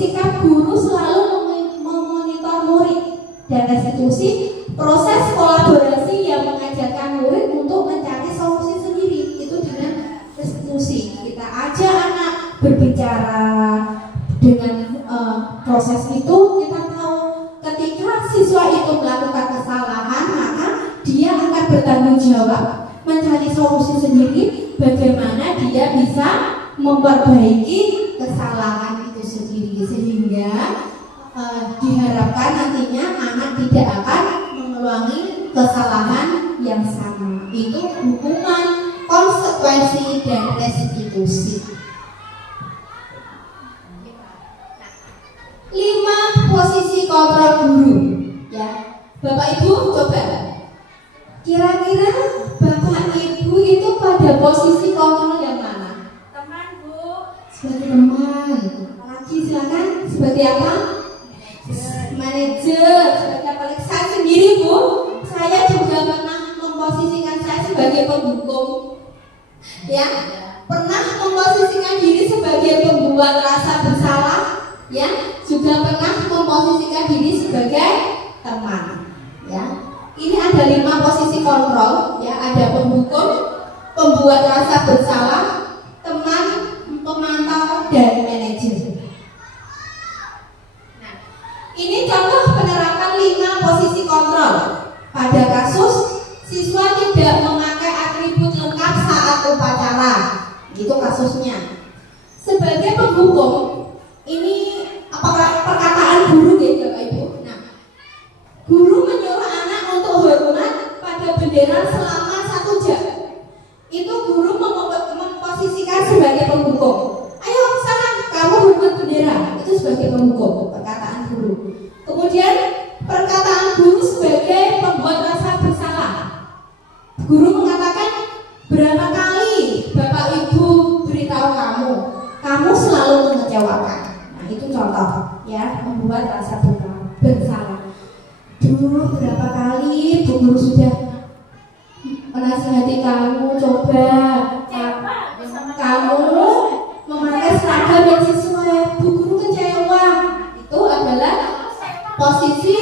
sikap guru selalu memonitor murid. Dan restitusi, proses kolaborasi yang mengajarkan murid untuk mencari solusi sendiri. Itu dengan restitusi. Kita ajak anak berbicara. Dengan proses itu kita tahu ketika siswa itu melakukan kesalahan, maka dia akan bertanggung jawab mencari solusi sendiri bagaimana dia bisa memperbaiki kesalahan itu sendiri, sehingga diharapkan nantinya anak tidak akan mengulangi kesalahan yang sama. Itu hukuman, konsekuensi, dan restitusi. 5 posisi kontrol guru, ya. Bapak Ibu coba, kira-kira Bapak Ibu itu pada posisi kontrol yang mana? Teman Bu. Sebagai teman. Lagi silakan. Sebagai apa? Manajer. Sebagai apa lagi? Saya sendiri Bu, saya juga pernah memposisikan saya sebagai penghukum, ya. Pernah memposisikan diri sebagai pembuat rasa bersalah, ya. Juga pernah memposisikan diri sebagai teman, ya. Ini ada 5 posisi kontrol, ya. Ada penghukum, pembuat rasa bersalah, teman, pemantau, dan manajer. Nah, ini contoh penerapan 5 posisi kontrol. Pada kasus siswa tidak memakai atribut lengkap saat upacara, itu kasusnya. Sebagai penghukum, ini perkataan guru ya Bapak Ibu. Nah, guru menyuruh anak untuk hormat pada bendera selama 1 jam. Itu guru memposisikan sebagai penghukum. Ayo sana, kamu hormat bendera. Itu sebagai penghukum. tuh perkataan guru. Kemudian perkataan guru sebagai pembuat rasa bersalah. Guru mengatakan, berapa kali Bapak Ibu beritahu kamu selalu mengecewakan. Nah itu contoh ya, membuat rasa bersalah. Dulu berapa kali Bu Guru sudah menasihati kamu, coba kamu memakai seragam yang sesuai. Bu Guru kecewa. Itu adalah posisi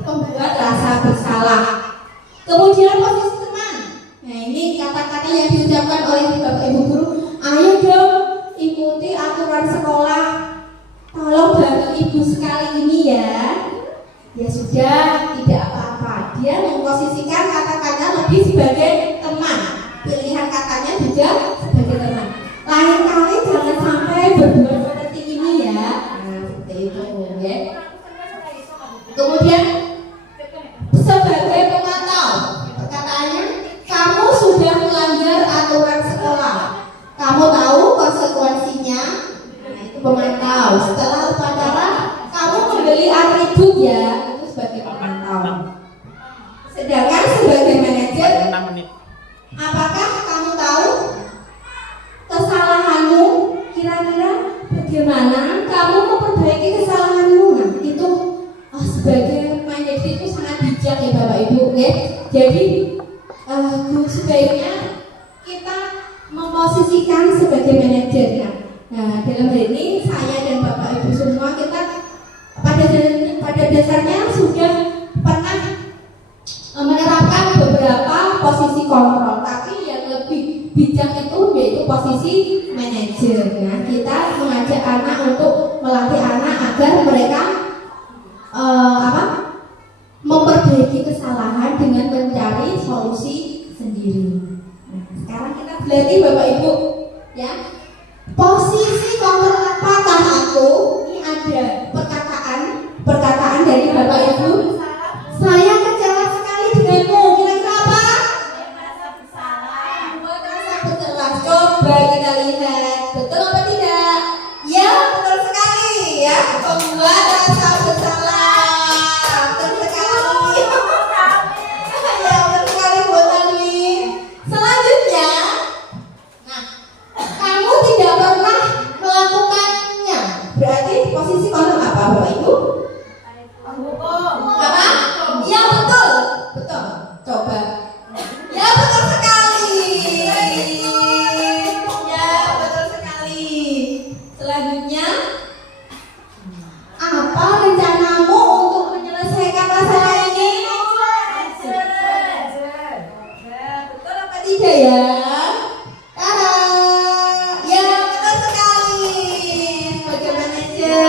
membuat rasa bersalah. Kemudian posisi teman. Nah ini kata-kata yang diucapkan oleh Bapak Ibu Guru. Ayo dong ikuti aturan sekolah. Tolong bantu ibu sekali ini ya. Ya sudah, tidak apa-apa. Dia memposisikan kata-kata lebih sebagai teman. Pilihan katanya juga sebagai teman. Lain kali jangan sampai berbuat seperti ini ya. Nah, seperti itu ya. Kemudian sebagai pemantau, perkataannya, kamu sudah melanggar aturan sekolah. Kamu tahu konsekuensinya. Nah, itu pemantau. Setelah upacara, kamu membeli atribut ya, itu sebagai pemantau. Sedangkan sebagai manajer, apakah kamu tahu kesalahanmu? Kira-kira bagaimana kamu memperbaiki kesalahanmu? Nah, itu sebagai manajer itu sangat bijak ya Bapak Ibu ya. Jadi sebaiknya kita memposisikan sebagai manajer. Nah, dalam hal ini saya dan Bapak Ibu semua kita pada dasarnya sudah pernah menerapkan beberapa posisi kontrol, tapi yang lebih bijak itu yaitu posisi manajer. Nah, kita mengajak anak untuk melatih anak agar mereka memperbaiki kesalahan dengan mencari solusi sendiri. Nah, sekarang kita berlatih Bapak Ibu ya. Posisi kontrol apakah aku? Ini ada perkataan dari Bapak Ibu. Saya kecewa sekali denganmu. Kira-kira apa? Membuat rasa bersalah. Coba kita lihat, betul apa tidak? Ya, betul sekali ya. Membuat rasa bersalah. Betul sekali. Ya, betul sekali Bu Tani. Selanjutnya, nah, kamu tidak pernah melakukannya. Berarti posisi kontrol apa Bapak Ibu? Apa? Ya betul, betul. Coba. Ya betul sekali. Ya betul sekali. Selanjutnya, apa rencanamu untuk menyelesaikan masalah ini? Betul apa tidak ya? Ya betul sekali. Sebagai manajer,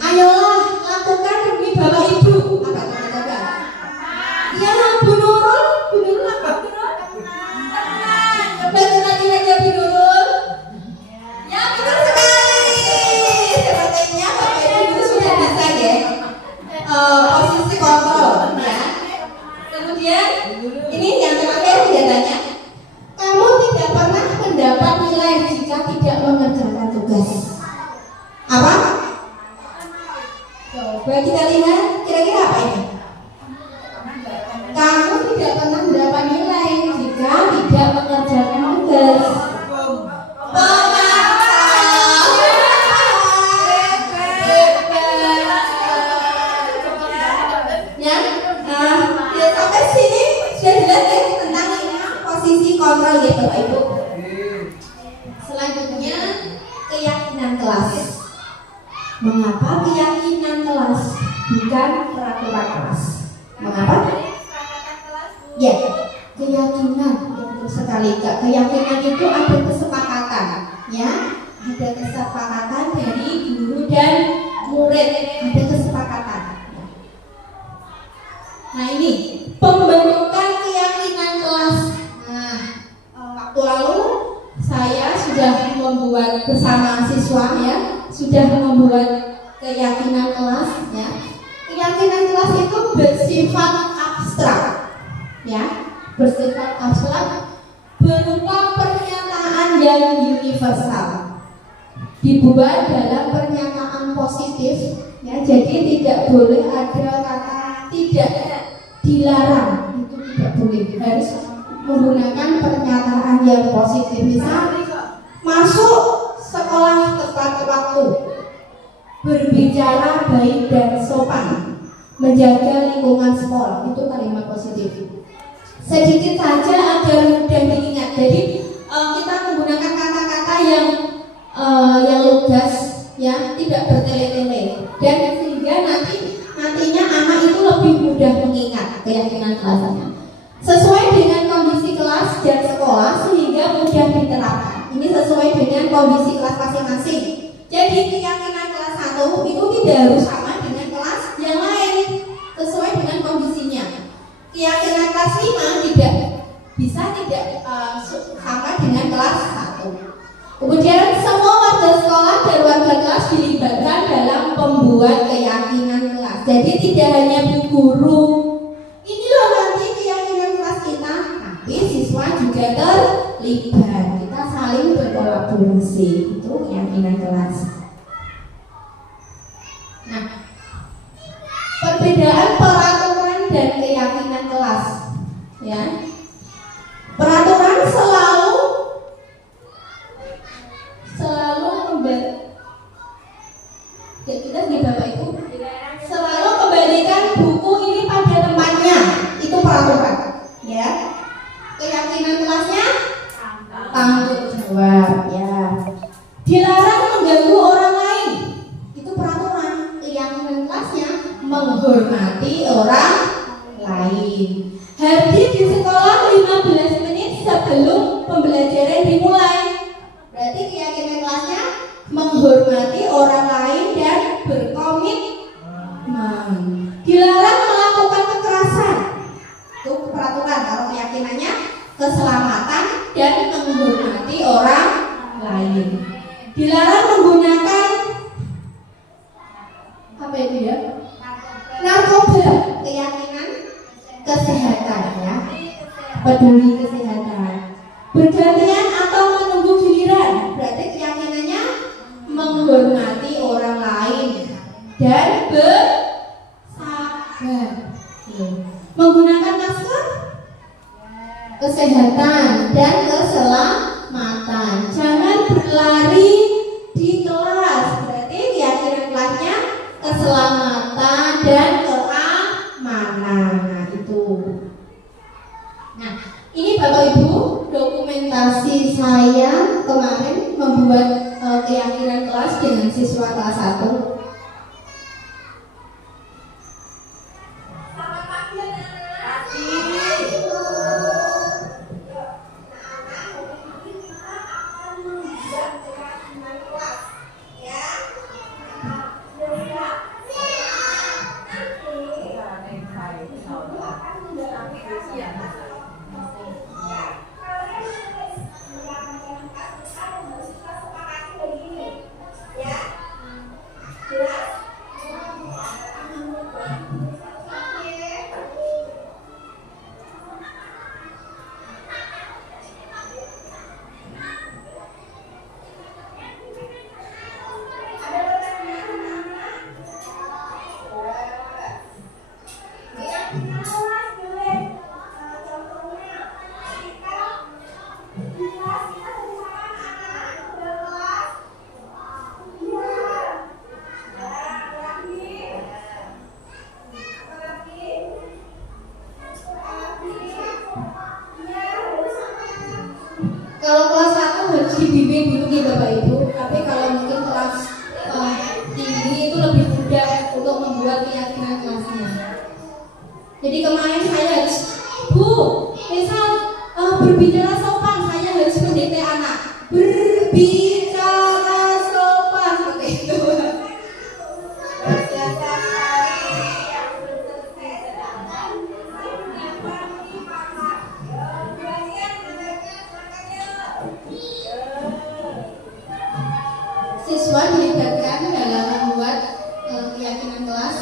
ayolah lakukan demi Bapak Ibu. Apa coba? Ya Bu Nurul apa? Coba lagi aja Bu Nurul. Ya betul sekali. Sepertinya Bapak Ibu sudah bisa ya. Posisi kontrol ya. Kemudian ini yang terakhir dia tanya, kamu tidak pernah mendapat nilai jika tidak mengerjakan tugas. Apa? Coba kita lihat, kira-kira apa ini? Kamu tidak pernah mendapat nilai jika tidak mengerjakan tugas. Ya, sampai sini sudah jelas ya tentang posisi kontrol ya Bapak Ibu. Selanjutnya, keyakinan kelas. Mengapa keyakinan kelas bukan peraturan kelas? Mengapa? Ya, keyakinan betul sekali. Keyakinan itu ada kesepakatan, ya, ada kesepakatan dari guru dan murid, ada kesepakatan. Nah ini pembentukan keyakinan kelas. Nah, waktu lalu saya sudah membuat bersama siswa ya, sudah membuat keyakinan kelas ya. Keyakinan kelas itu bersifat abstrak ya, bersifat abstrak berupa pernyataan yang universal. dibuat dalam pernyataan positif, ya. Jadi tidak boleh ada kata tidak, dilarang, itu tidak boleh, harus menggunakan pernyataan yang positif. Misal, masuk sekolah tepat waktu, berbicara baik dan sopan, menjaga lingkungan sekolah, itu kalimat positif. Sedikit saja agar mudah diingat. Jadi kita menggunakan kata-kata yang lugas, ya, tidak bertele-tele, dan sehingga nantinya anak itu lebih mudah mengingat keyakinan kelasnya sesuai dengan kondisi kelas dan sekolah, sehingga mudah diterapkan. Ini sesuai dengan kondisi kelas masing-masing. Jadi keyakinan kelas 1 itu tidak harus sama dengan kelas yang lain, sesuai dengan kondisinya. Keyakinan kelas 5 tidak sama dengan kelas 1. Kemudian semua warga sekolah dan warga kelas dilibatkan dalam pembuat keyakinan kelas. Jadi tidak hanya bu guru, ini loh nanti keyakinan kelas kita, tapi siswa juga terlibat. Kita saling berkolaborasi, itu keyakinan kelas. Nah, perbedaan peraturan dan keyakinan kelas, ya. Peraturan selalu kita di Bapak Ibu selalu kembalikan buku ini pada tempatnya, itu peraturan, ya. Keyakinan kelasnya tanggung jawab, ya. Dilarang mengganggu orang lain, itu peraturan. Keyakinan kelasnya menghormati orang lain. Hadir di sekolah 15 menit sebelum pembelajaran dimulai, berarti keyakinan kelasnya menghormati orang lain dan berkomitmen. Dilarang melakukan kekerasan, itu peraturan. Kalau keyakinannya keselamatan dan menghormati orang lain. Dilarang menggunakan apa itu, ya? Narkoba, keyakinan kesehatan, ya. Peduli kesehatan. Bergantian atau menunggu giliran, berarti keyakinannya menghormati orang lain dan bersabar. Menggunakan masker, kesehatan dan keselamatan. Jangan berlari di kelas, berarti keyakinan kelasnya keselamatan dan keamanan. Nah, itu. Nah, ini Bapak Ibu dokumentasi saya kemarin membuat keyakinan kelas dengan siswa kelas 1. Selamat pagi anak-anak. Kalau kelas 1 harus dibimbing dulu nih Bapak Ibu, tapi kalau mungkin kelas tinggi itu lebih mudah untuk membuat keyakinan kelasnya. Jadi kemarin saya harus, Bu, misal berbicara sopan, saya harus mendikte anak berbicara sopan, seperti itu. Siswa dilibatkan dalam membuat keyakinan kelas.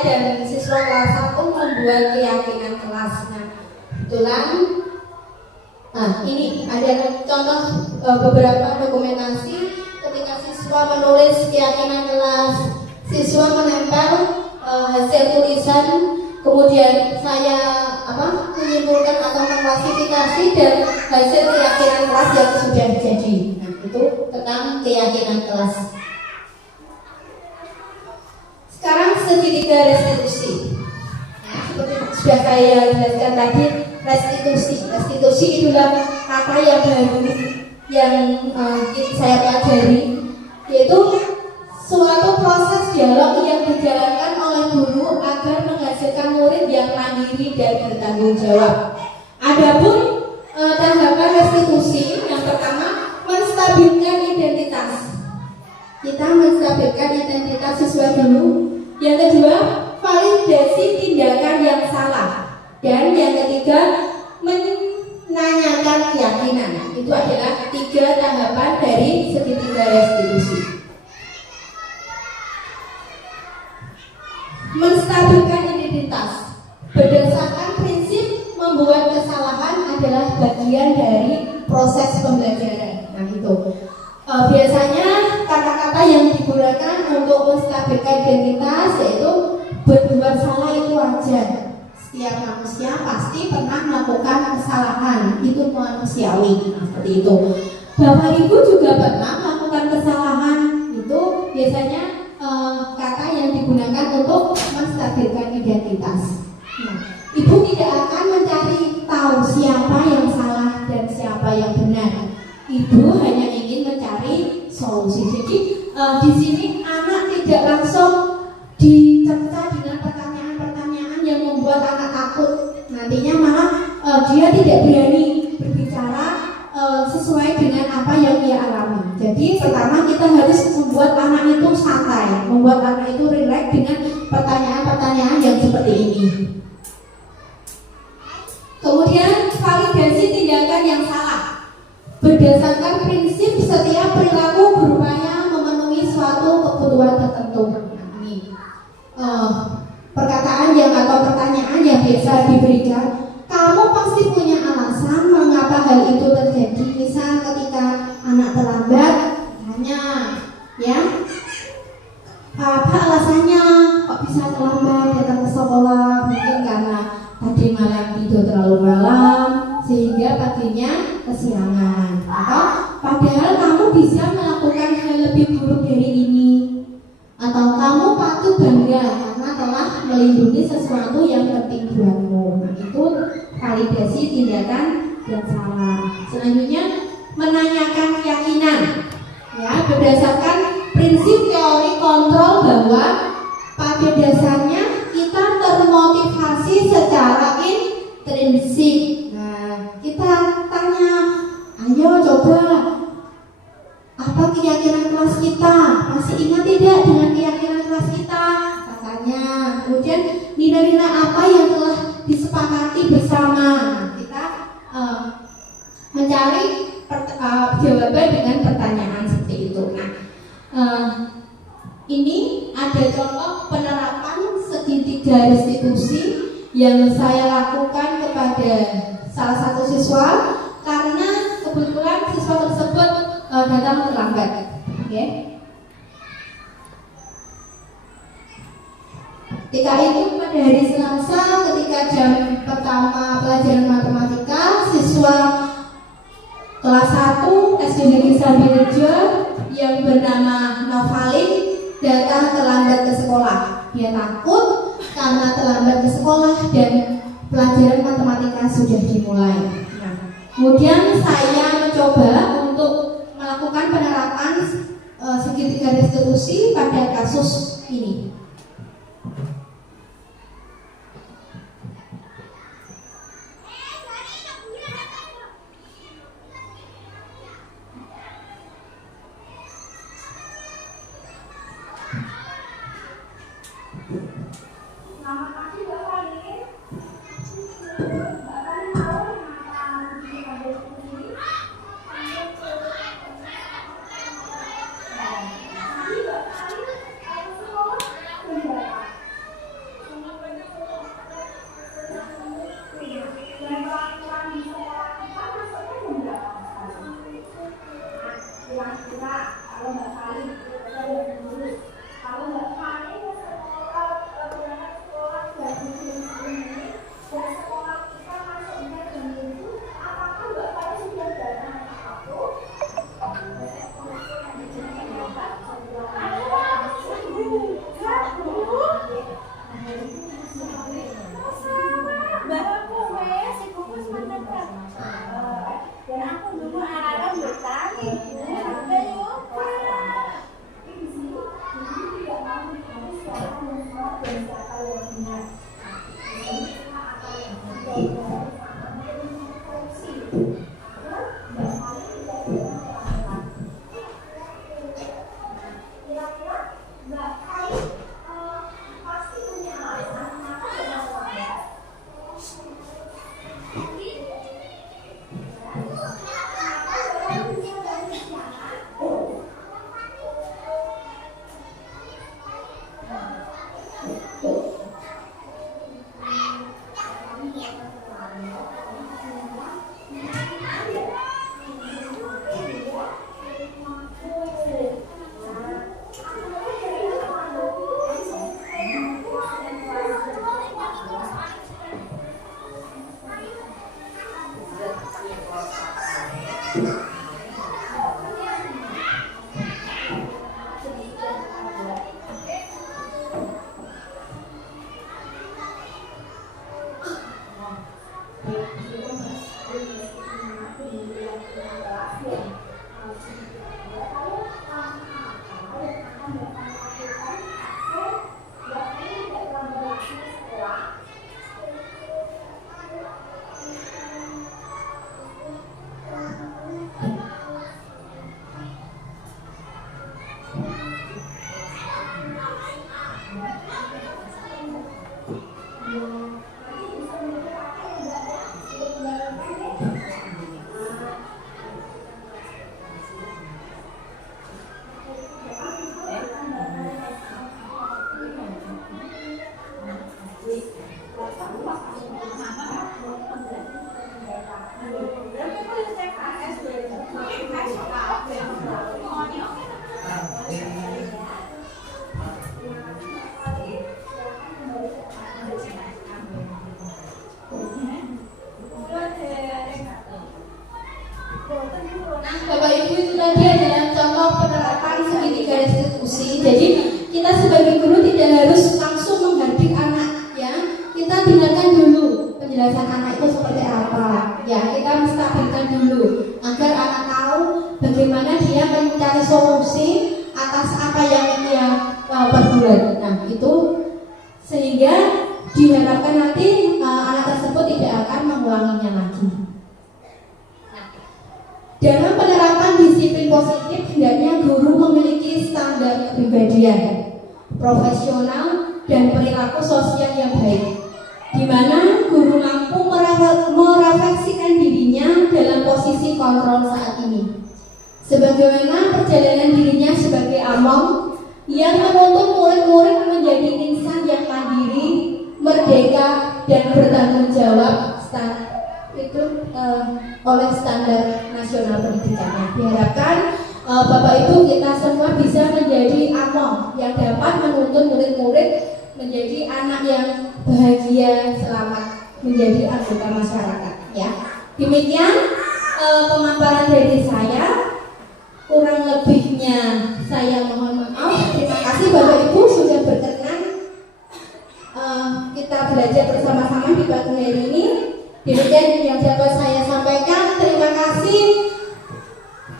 dan siswa kelas 1 membuat keyakinan kelas. Nah, kebetulan ini ada contoh beberapa dokumentasi ketika siswa menulis keyakinan kelas, siswa menempel hasil tulisan, kemudian saya menyimpulkan atau mengklasifikasi dan hasil keyakinan kelas yang sudah jadi. Nah, itu tentang keyakinan kelas. Sekarang segitiga restitusi. Nah, seperti sudah saya jelaskan tadi, restitusi itulah kata yang baru yang saya pelajari, yaitu suatu proses dialog yang dijalankan oleh guru agar menghasilkan murid yang mandiri dan bertanggung jawab. Adapun tahapan restitusi yang pertama, menstabilkan identitas. Kita menstabilkan identitas siswa dulu. Yang kedua, validasi tindakan yang salah. Dan yang ketiga, menanyakan keyakinan. Itu adalah 3 tahapan dari segitiga restitusi. Menstabilkan identitas berdasarkan prinsip membuat kesalahan adalah bagian dari proses pembelajaran. Nah, itu biasanya kata-kata yang digunakan untuk menstabilkan identitas yaitu berbuat salah itu wajar. Setiap manusia pasti pernah melakukan kesalahan, itu manusiawi. Nah, seperti itu. Bapak Ibu juga pernah melakukan kesalahan, itu biasanya kata yang digunakan untuk menstabilkan identitas. Nah, Ibu tidak akan mencari tahu siapa yang salah dan siapa yang benar. Ibu hanya ingin mencari solusi. Jadi di sini anak tidak langsung dicerca dengan pertanyaan-pertanyaan yang membuat anak takut. Nantinya malah dia tidak berani berbicara sesuai dengan apa yang ia alami. Jadi pertama kita harus membuat anak itu santai, membuat anak itu rileks dengan pertanyaan-pertanyaan yang seperti ini. Kemudian validasi tindakan yang salah. Berdasarkan prinsip setiap perilaku berupaya memenuhi suatu kebutuhan tertentu. Nah, ini perkataan yang atau pertanyaan yang biasa diberikan. Kamu pasti punya alasan mengapa hal itu terjadi. Misal ketika anak terlambat, tanya, ya, apa alasannya kok bisa terlambat datang ke sekolah? Mungkin karena tadi malam tidur terlalu malam sehingga paginya kesiangan. Atau padahal kamu bisa melakukan hal lebih buruk dari ini. Atau kamu patut bangga karena telah melindungi sesuatu yang penting buatmu. Nah, itu validasi tindakan yang salah. Selanjutnya, menanyakan keyakinan. Ya, berdasarkan prinsip teori kontrol bahwa pada dasarnya kita termotivasi secara intrinsik. Nah, kita tanya, ayo coba, apa keyakinan kelas kita? Masih ingat tidak dengan keyakinan kelas kita? Katanya. Kemudian nilai-nilai apa yang telah disepakati bersama? Kita mencari jawaban dengan pertanyaan seperti itu. Nah, ini ada contoh penerapan segitiga restitusi yang saya lakukan kepada salah satu siswa karena kebetulan siswa tersebut datang terlambat. Okay. Ketika itu pada hari Selasa, ketika jam pertama pelajaran matematika, siswa kelas 1 SD Negeri Sambirejo yang bernama Novalin datang terlambat ke sekolah. Dia takut karena terlambat ke sekolah dan pelajaran matematika sudah dimulai. Nah, kemudian saya mencoba untuk melakukan penerapan segitiga restitusi pada kasus ini. Selamat pagi Bapak Lin. Bapak Lin tahu kenapa begini pada ini? Tadi Bapak Lin sekolah jam berapa? sebagai guru tidak harus langsung menghardik anak, ya. Kita dengarkan dulu penjelasan anak itu seperti apa, ya. Kita menstabilkan dulu agar anak tahu bagaimana dia mencari solusi atas apa yang dia perbuat. Nah, itu sehingga diharapkan nanti anak tersebut tidak akan mengulanginya lagi. Dalam penerapan disiplin positif, hendaknya guru memiliki standar kepribadian, profesional, dan perilaku sosial yang baik, di mana guru mampu merefleksikan dirinya dalam posisi kontrol saat ini. Sebagaimana perjalanan dirinya sebagai among yang menuntut murid-murid menjadi insan yang mandiri, merdeka, dan bertanggung jawab oleh standar nasional pendidikannya. Diharapkan Bapak Ibu kita semua bisa menjadi among yang dapat menuntun murid-murid menjadi anak yang bahagia, selamat, menjadi anggota masyarakat. Ya, demikian pemaparan dari saya. Kurang lebihnya saya mohon maaf. Terima kasih Bapak Ibu sudah berkenan kita belajar bersama-sama di pagi hari ini. Demikian yang dapat saya sampaikan. Terima kasih.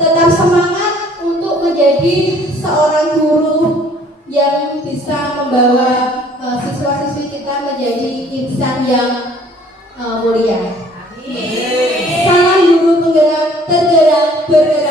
Tetap semangat untuk menjadi seorang guru yang bisa membawa siswa-siswi kita menjadi insan yang mulia. Salam guru tergerak, bergerak.